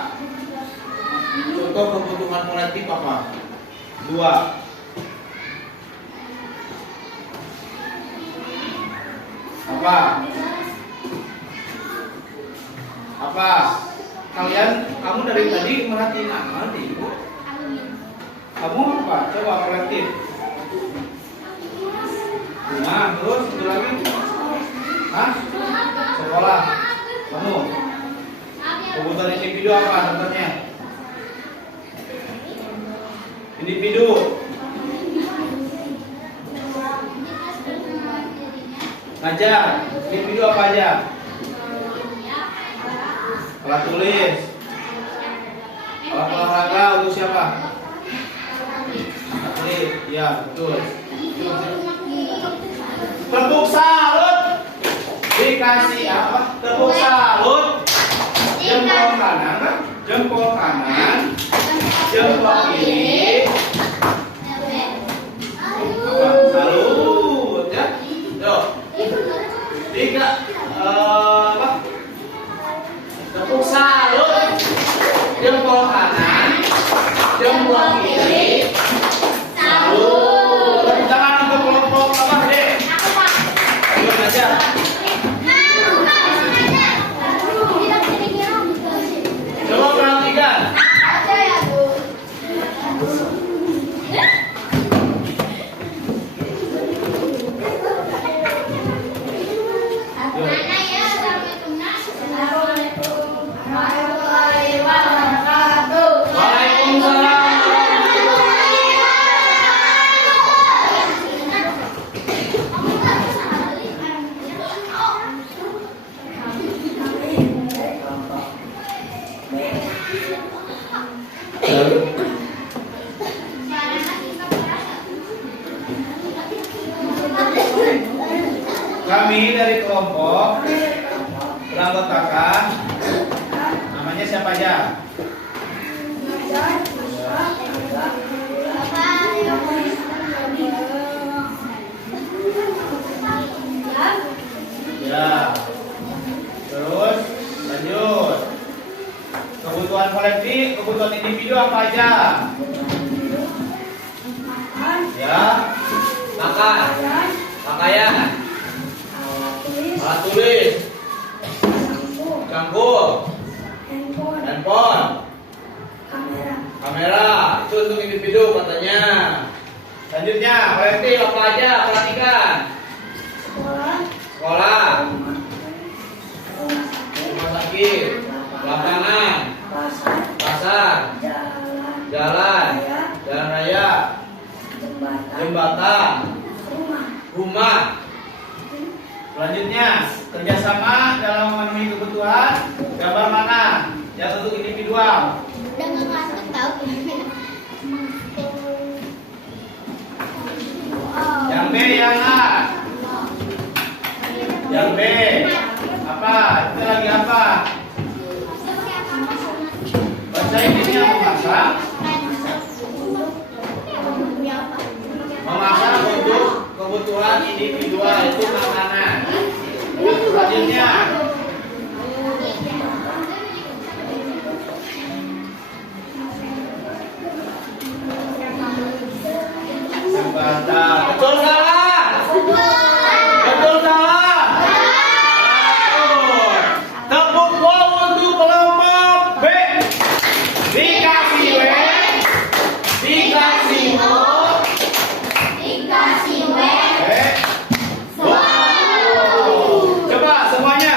Contoh kebutuhan kolektif apa? Dua. Apa? Apa? Kamu dari tadi merhatiin apa nih? Kamu apa? Coba kolektif. Rumah, terus itu lagi? Hah? Sekolah. Kamu? Kebutuhan individu apa contohnya? Individu. Ngajar. Individu apa aja? Alat tulis. Alat olahraga untuk siapa? Alat tulis. Iya, betul. Tepuk salut. Dikasih apa? Tepuk salut. Jempol kanan, jempol kanan, jempol kiri. Apa? Salut ya. Yuk. Tiga apa? Tepuk salut. Jempol kanan, jempol kiri. Salut. Jangan untuk kelompok apa deh? Belum aja. Coba perhatikan. Kami dari kelompok beranggotakan, namanya siapa aja? Ya. Terus lanjut. Kebutuhan kolektif, kebutuhan individu apa aja? Ya. Makan, pakaian, alat tulis, cangkul, handphone, kamera. Itu untuk individu katanya. Selanjutnya kolektif apa aja? Perhatikan. Sekolah, rumah sakit, lapangan, pasar, jalan raya, jembatan, rumah. Selanjutnya kerjasama dalam memenuhi kebutuhan. Gambar mana yang untuk individual? Udah nggak ngantuk tahu. Yang B, yang A. Yang B apa? Itu lagi apa? Baca ini yang memasak. Memasak untuk kebutuhan individual itu makanan. Selanjutnya jembatan. Betul salah? Betul salah? Betul. Tepuk gol untuk kelompok B. Dikasih W, dikasih O, Dikasih W. Coba semuanya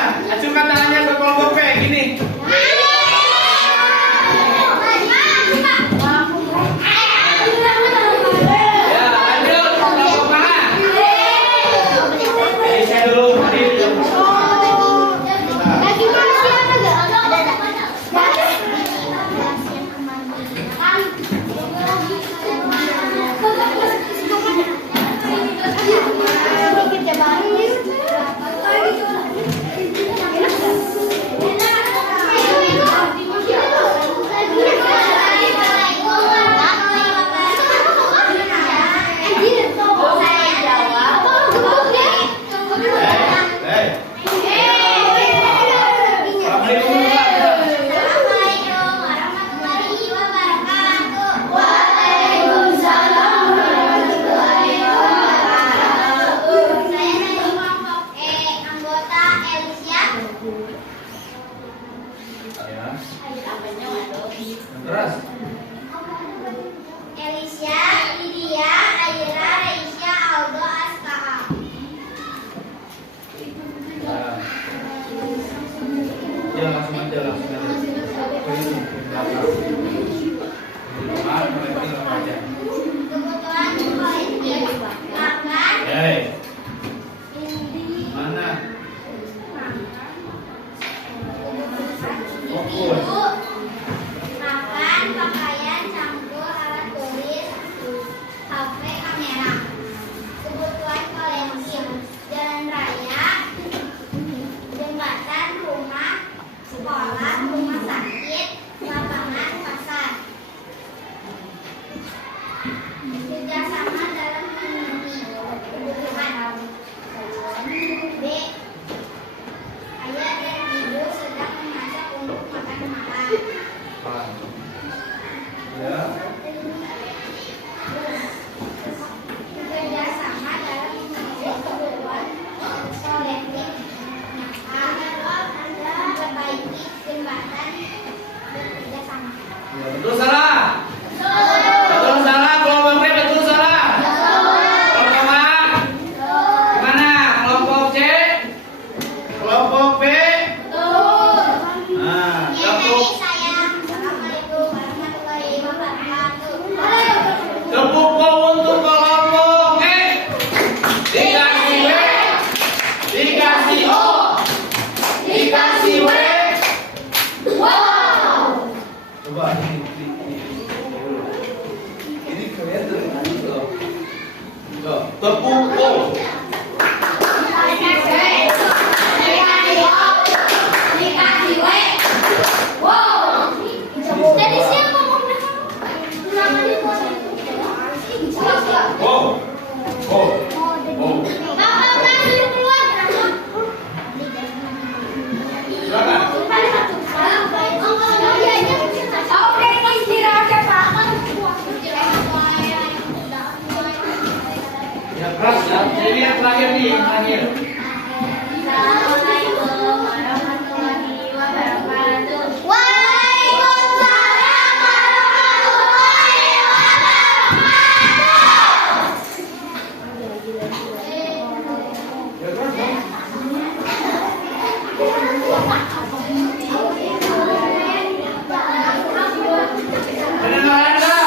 Baik. Mana? Fokus. Makan, pakaian, campur, alat tulis, HP, kamera, kebutuhan kolektif, jalan raya, jembatan, rumah, sekolah, rumah sakit, lapangan, pasar. Kerjasama dalam memenuhi kebutuhan. B. Ayah dan ibu sedang memasak untuk makan malam. Ya. Kerjasama dalam memenuhi kebutuhan kolektif. Memperbaiki jembatan bekerja sama. Ya, betul salah. Betul salah. Kelompok B betul salah. Kelompok A. Gimana? Kelompok C. Kelompok B. Nah, Ya, kelompok tadi saya. Assalamualaikum warahmatullahi wabarakatuh. tepuk kau untuk kelompok E. Dikasih W, dikasih O, dikasih W. Wow. Coba ini kelihatan loh. Tepuk O. Tadi siapa ngomong? O. O. O. Silakan. Ya keras ya. Jadi yang terakhir nih, yang terakhir. Assalamualaikum warahmatullahi wabarakatuh. Waalaikumsalam warahmatullahi wabarakatuh. Ya keras dong. Ada yang lain nggak?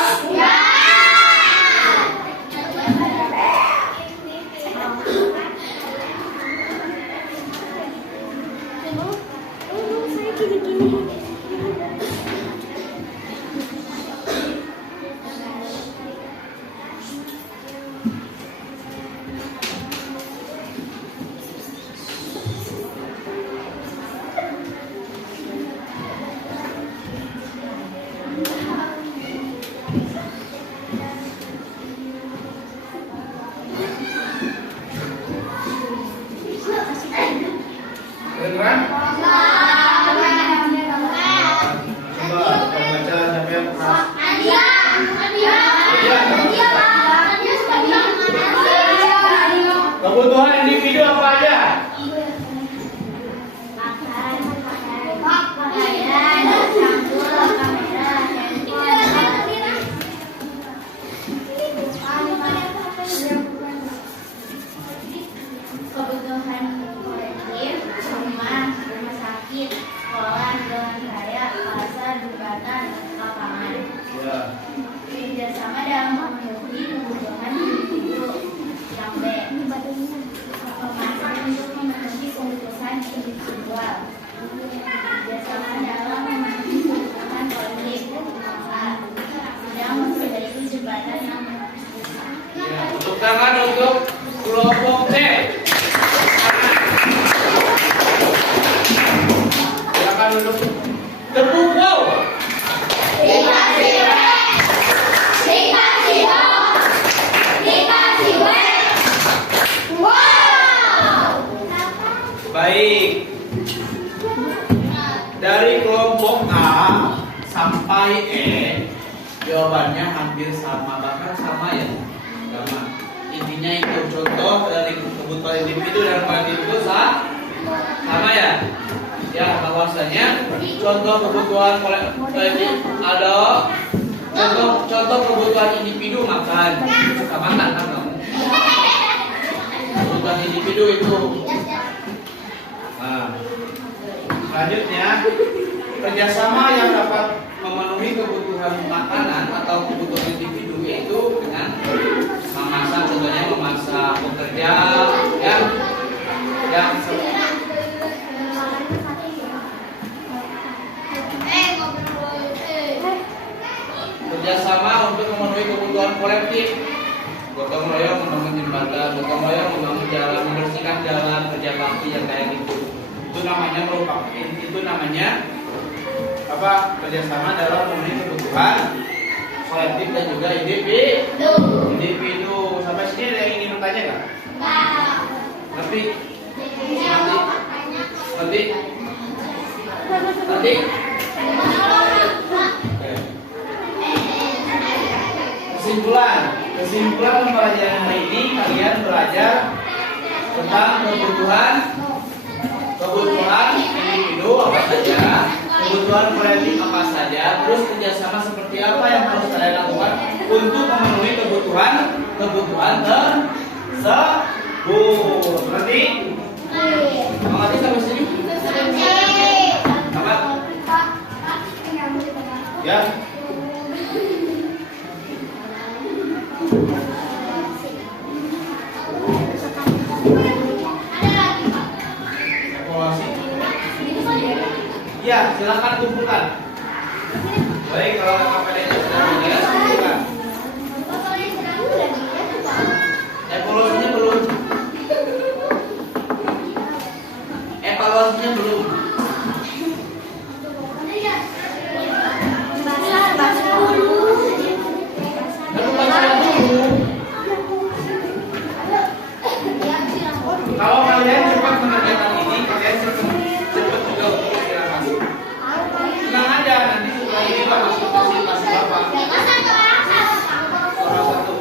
Kedengeran? Coba baca siapa yang keras. Kebutuhan individu apa aja? Kebutuhan kolektif, rumah sakit, sekolah, jalan raya, pasar, jembatan, lapangan. Ya. Kerjasama dalam memenuhi kebutuhan individu. Yang B. Memasak untuk memenuhi kebutuhan individual. Kerjasama dalam memenuhi kebutuhan kolektif. A. Sedang memperbaiki jembatan yang Ya. Tepuk tangan untuk kelompok C. Silakan duduk. Tepuk wow. Dikasih W, dikasih O, dikasih W. Wow. Baik. Dari kelompok A sampai E, jawabannya hampir sama, bahkan sama ya. Sama. Intinya itu contoh dari kebutuhan individu dan kolektif itu sama ya. Ya, bahwasanya contoh kebutuhan kolektif ada contoh kebutuhan individu makan. Suka makan kan kamu? Kebutuhan individu itu. Nah, selanjutnya kerjasama yang dapat memenuhi kebutuhan makanan atau kebutuhan individu yaitu dengan memasak contohnya memasak bekerja ya yang kerjasama untuk memenuhi kebutuhan kolektif, gotong royong membangun jembatan, gotong royong membangun jalan, membersihkan jalan, kerja bakti yang kayak gitu. Itu namanya merupakan itu namanya apa? Kerjasama dalam memenuhi kebutuhan kolektif dan juga individu. Sampai sini ada yang ingin bertanya nggak? Nanti. Kesimpulan pembelajaran hari ini kalian belajar tentang kebutuhan individu apa saja, kebutuhan kolektif apa saja, terus kerjasama seperti apa yang harus kalian lakukan untuk memenuhi kebutuhan tersebut. Berarti mengerti sampai sini? Apa? Ya. Ya, silakan kumpulkan. Baik, kalau KPD-nya sudah jelas, kumpulkan. Evaluasinya belum. Lalu baca dulu. Kalau kalian cepat mengerjakan ini, kalian cepat juga untuk istirahat. Tenang aja, nanti setelah ini Pak masuk ke kelas Bapak. Orang satu.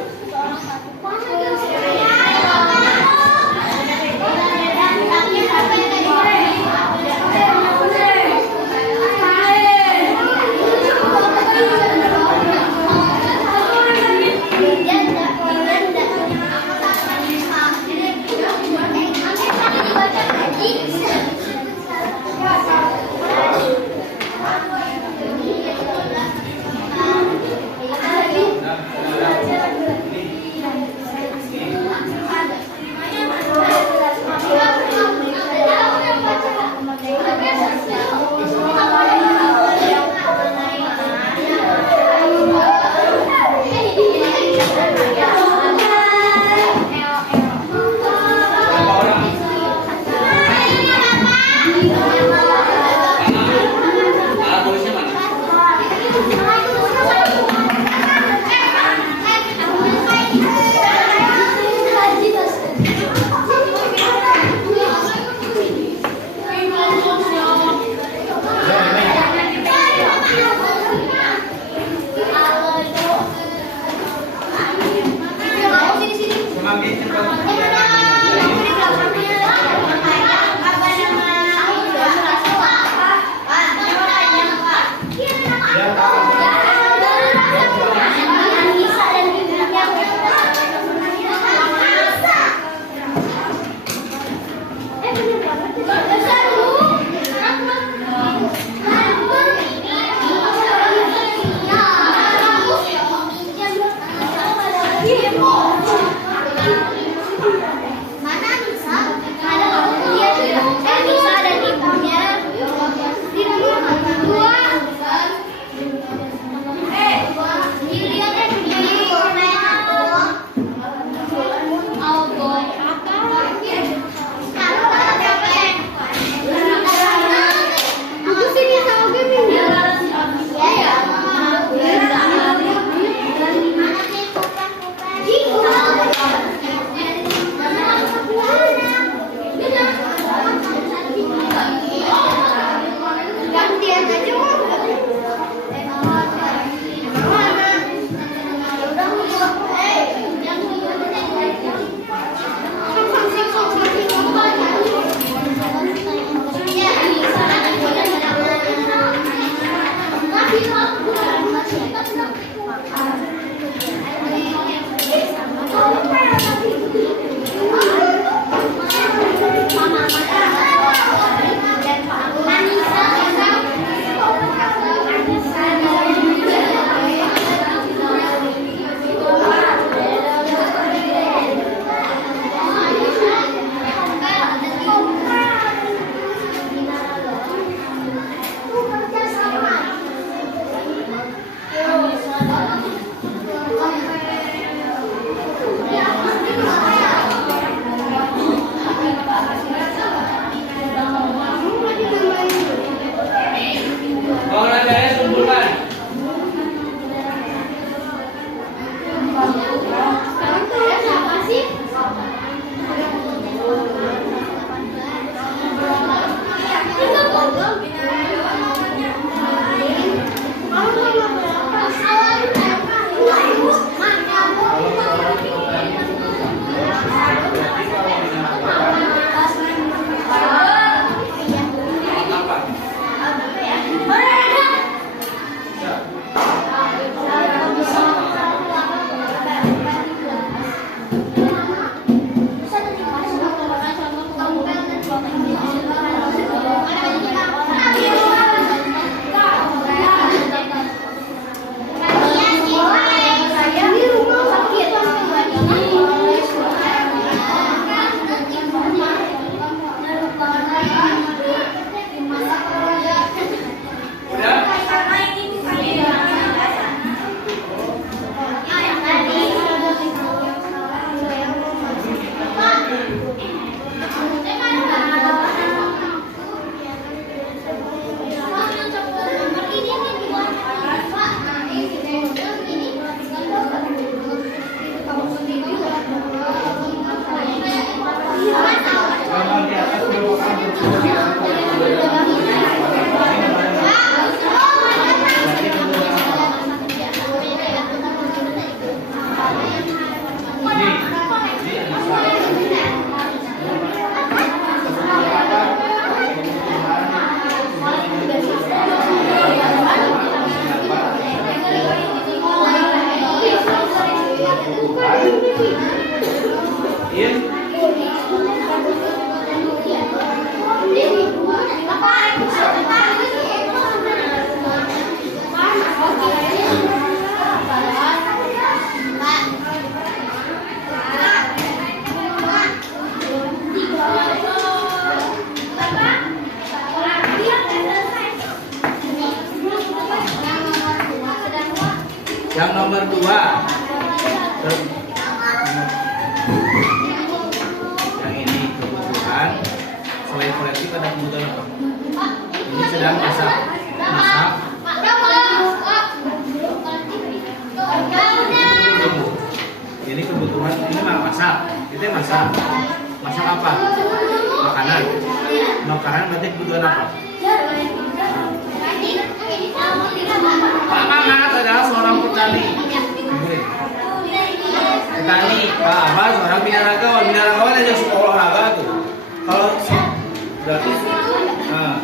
kedua. Yang ini kebutuhan. Selain kolektif ada kebutuhan apa? Ini sedang masak. Ini kebutuhan, ini masak. Itu yang masak. Masak apa? Makanan. Makanan berarti kebutuhan apa? Pak Mamat adalah seorang petani. Petani, Pak Ahmad seorang binaragawan. Binaragawan aja suka olahraga tuh. Kalau berarti, nah.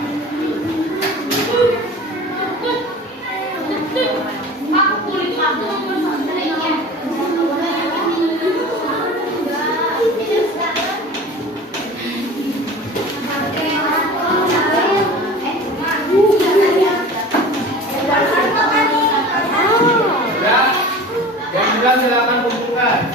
Silakan kumpulkan.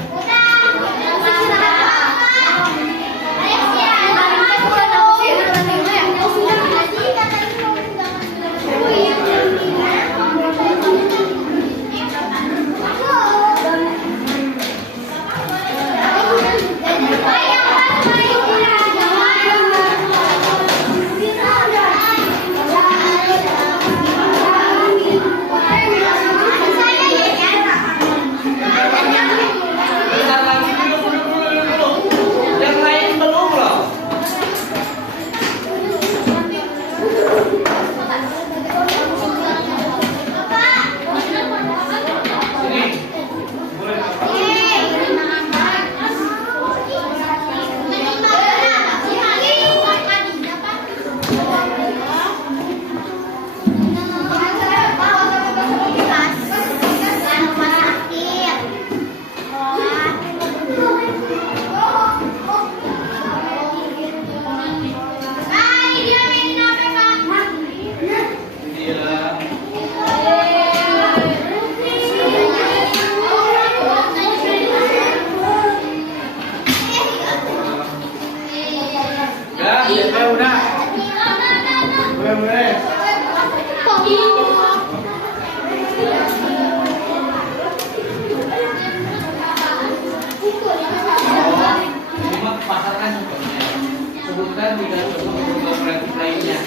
Sebutkan tiga contoh kreatif lainnya.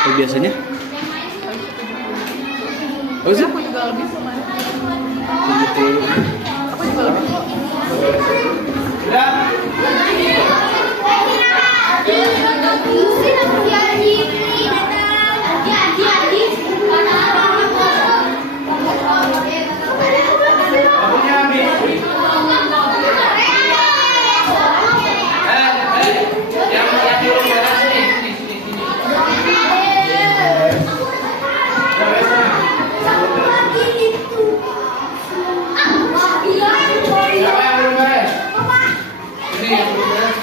Oh, biasanya? Oh, sih? Aku juga lebih sama. 70. Aku juga lebih. Sudah. Punya habis. Yang belum beres sini. Siapa yang belum beres? Ini yang belum beres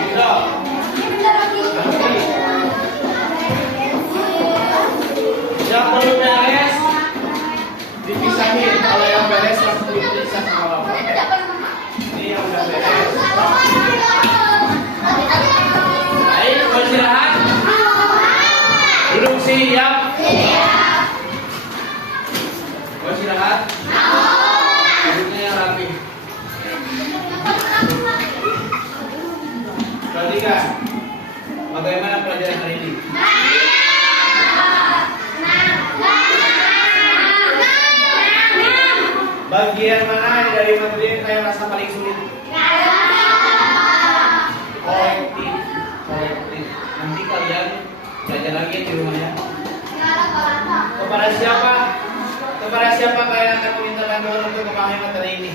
bisa. Yang belum beres dipisahin. Kalau yang beres langsung dipisah sama bapak. Ini yang udah beres. Baik, beristirahat. Duduk siap. Beristirahat. Duduknya yang rapi. Perhatikan. Bagaimana pelajaran hari ini? Bagian mana dari materi yang kalian rasa paling sulit? Kolektif. Nanti kalian belajar lagi di rumah ya. Kepada siapa? Kepada siapa kalian akan meminta bantuan untuk memahami materi ini?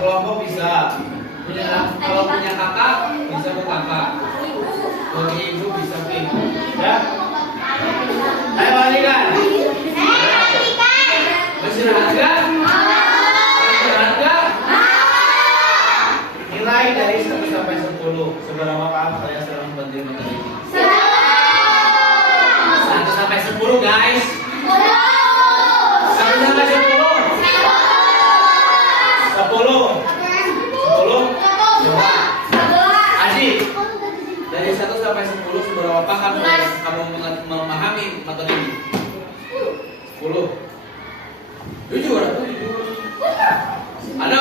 Kelompok bisa. Kalau punya kakak bisa ke kakak. Kalau ibu bisa ke ibu. Ya. Ayo balikan. Beristirahat gak? Beristirahat gak? Nilai dari 1 sampai 10. Seberapa paham kalian sedang membantu kamu memahami materi ini? 10. Jujur atau jujur? Ada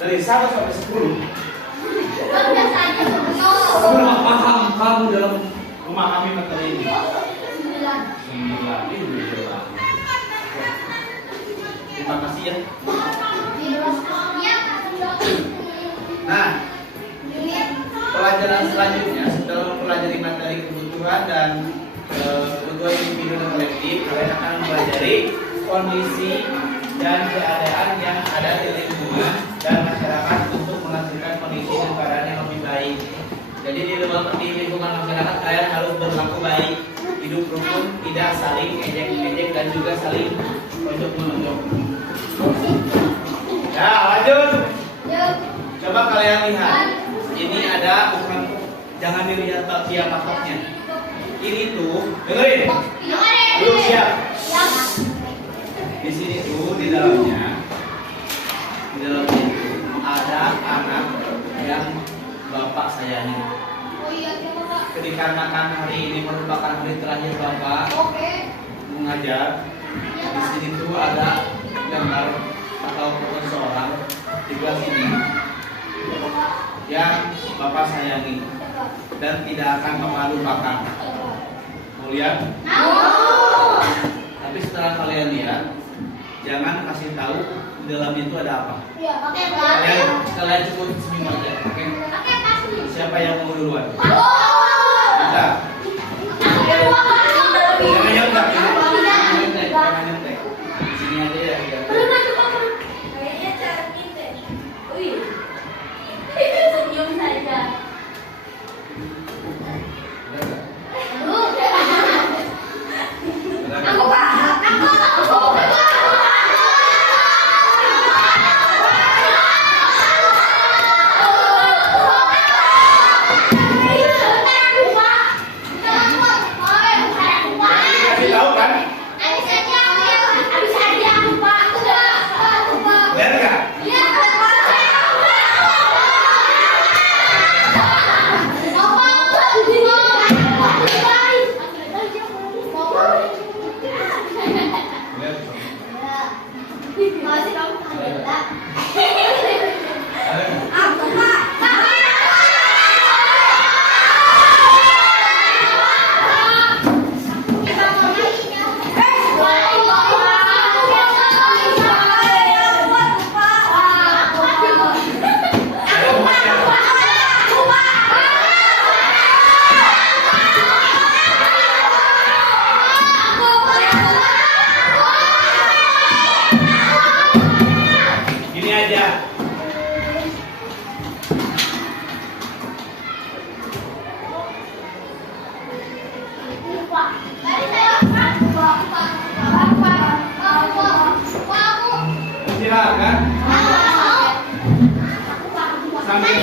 dari 1 sampai 10. Biasa aja Berapa paham kamu dalam memahami materi ini? 9. 9. Ini jujur lah. Terima kasih ya. Nah, pelajaran selanjutnya setelah mempelajari materi kebutuhan dan kebutuhan individu dan kolektif, kalian akan mempelajari kondisi dan keadaan yang ada di lingkungan dan masyarakat untuk menghasilkan kondisi dan keadaan yang lebih baik. Jadi di lingkungan masyarakat kalian harus berlaku baik, hidup rukun, tidak saling ejek-ejek dan juga saling menunjuk. Ya, lanjut. Coba kalian lihat. Ini ada bukan, jangan dilihat bagian paketnya. Ini tuh, dengerin. Belum siap. Di sini tuh di dalamnya itu ada anak yang bapak sayangi. Dikarenakan hari ini merupakan hari terakhir bapak mengajar, di sini tuh ada gambar atau foto seorang di belah sini yang bapak sayangi dan tidak akan bapak lupakan. Mau lihat? Tapi setelah kalian lihat, jangan kasih tahu di dalam itu ada apa. Kalian cukup senyum aja. Oke? Siapa yang mau duluan? Kita. Jangan nyontek. Jangan nyontek. Sini aja ya. Senyum saja. Aku Kasih tahu kan? Lihat nggak? Masih kamu kaget. Gini aja. Silakan. Sambil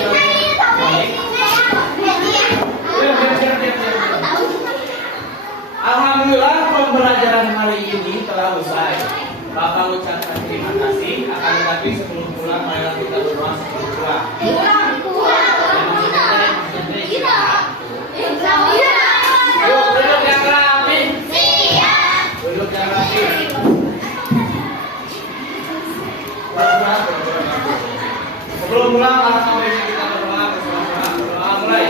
balik. Alhamdulillah pembelajaran hari ini telah usai. Bapak ucapkan terima kasih. Akan tetapi sebelum pulang, marilah kita berdoa sebelum pulang. Yuk, duduk yang rapi. Duduk yang rapi. Sebelum pulang, marilah kita berdoa bersama-sama. Berdoa mulai.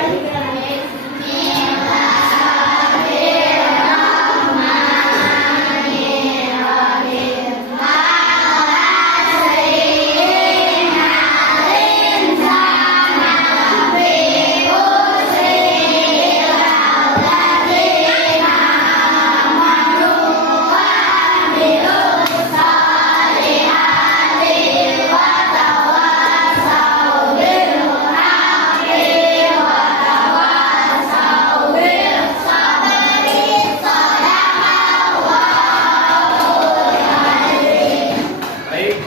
Baik.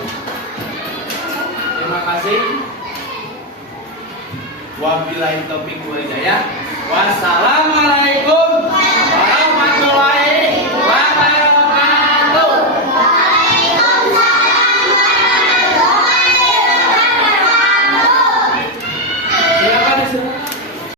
Terima kasih. Wabillahi taufiq wal hidayah. Wassalamualaikum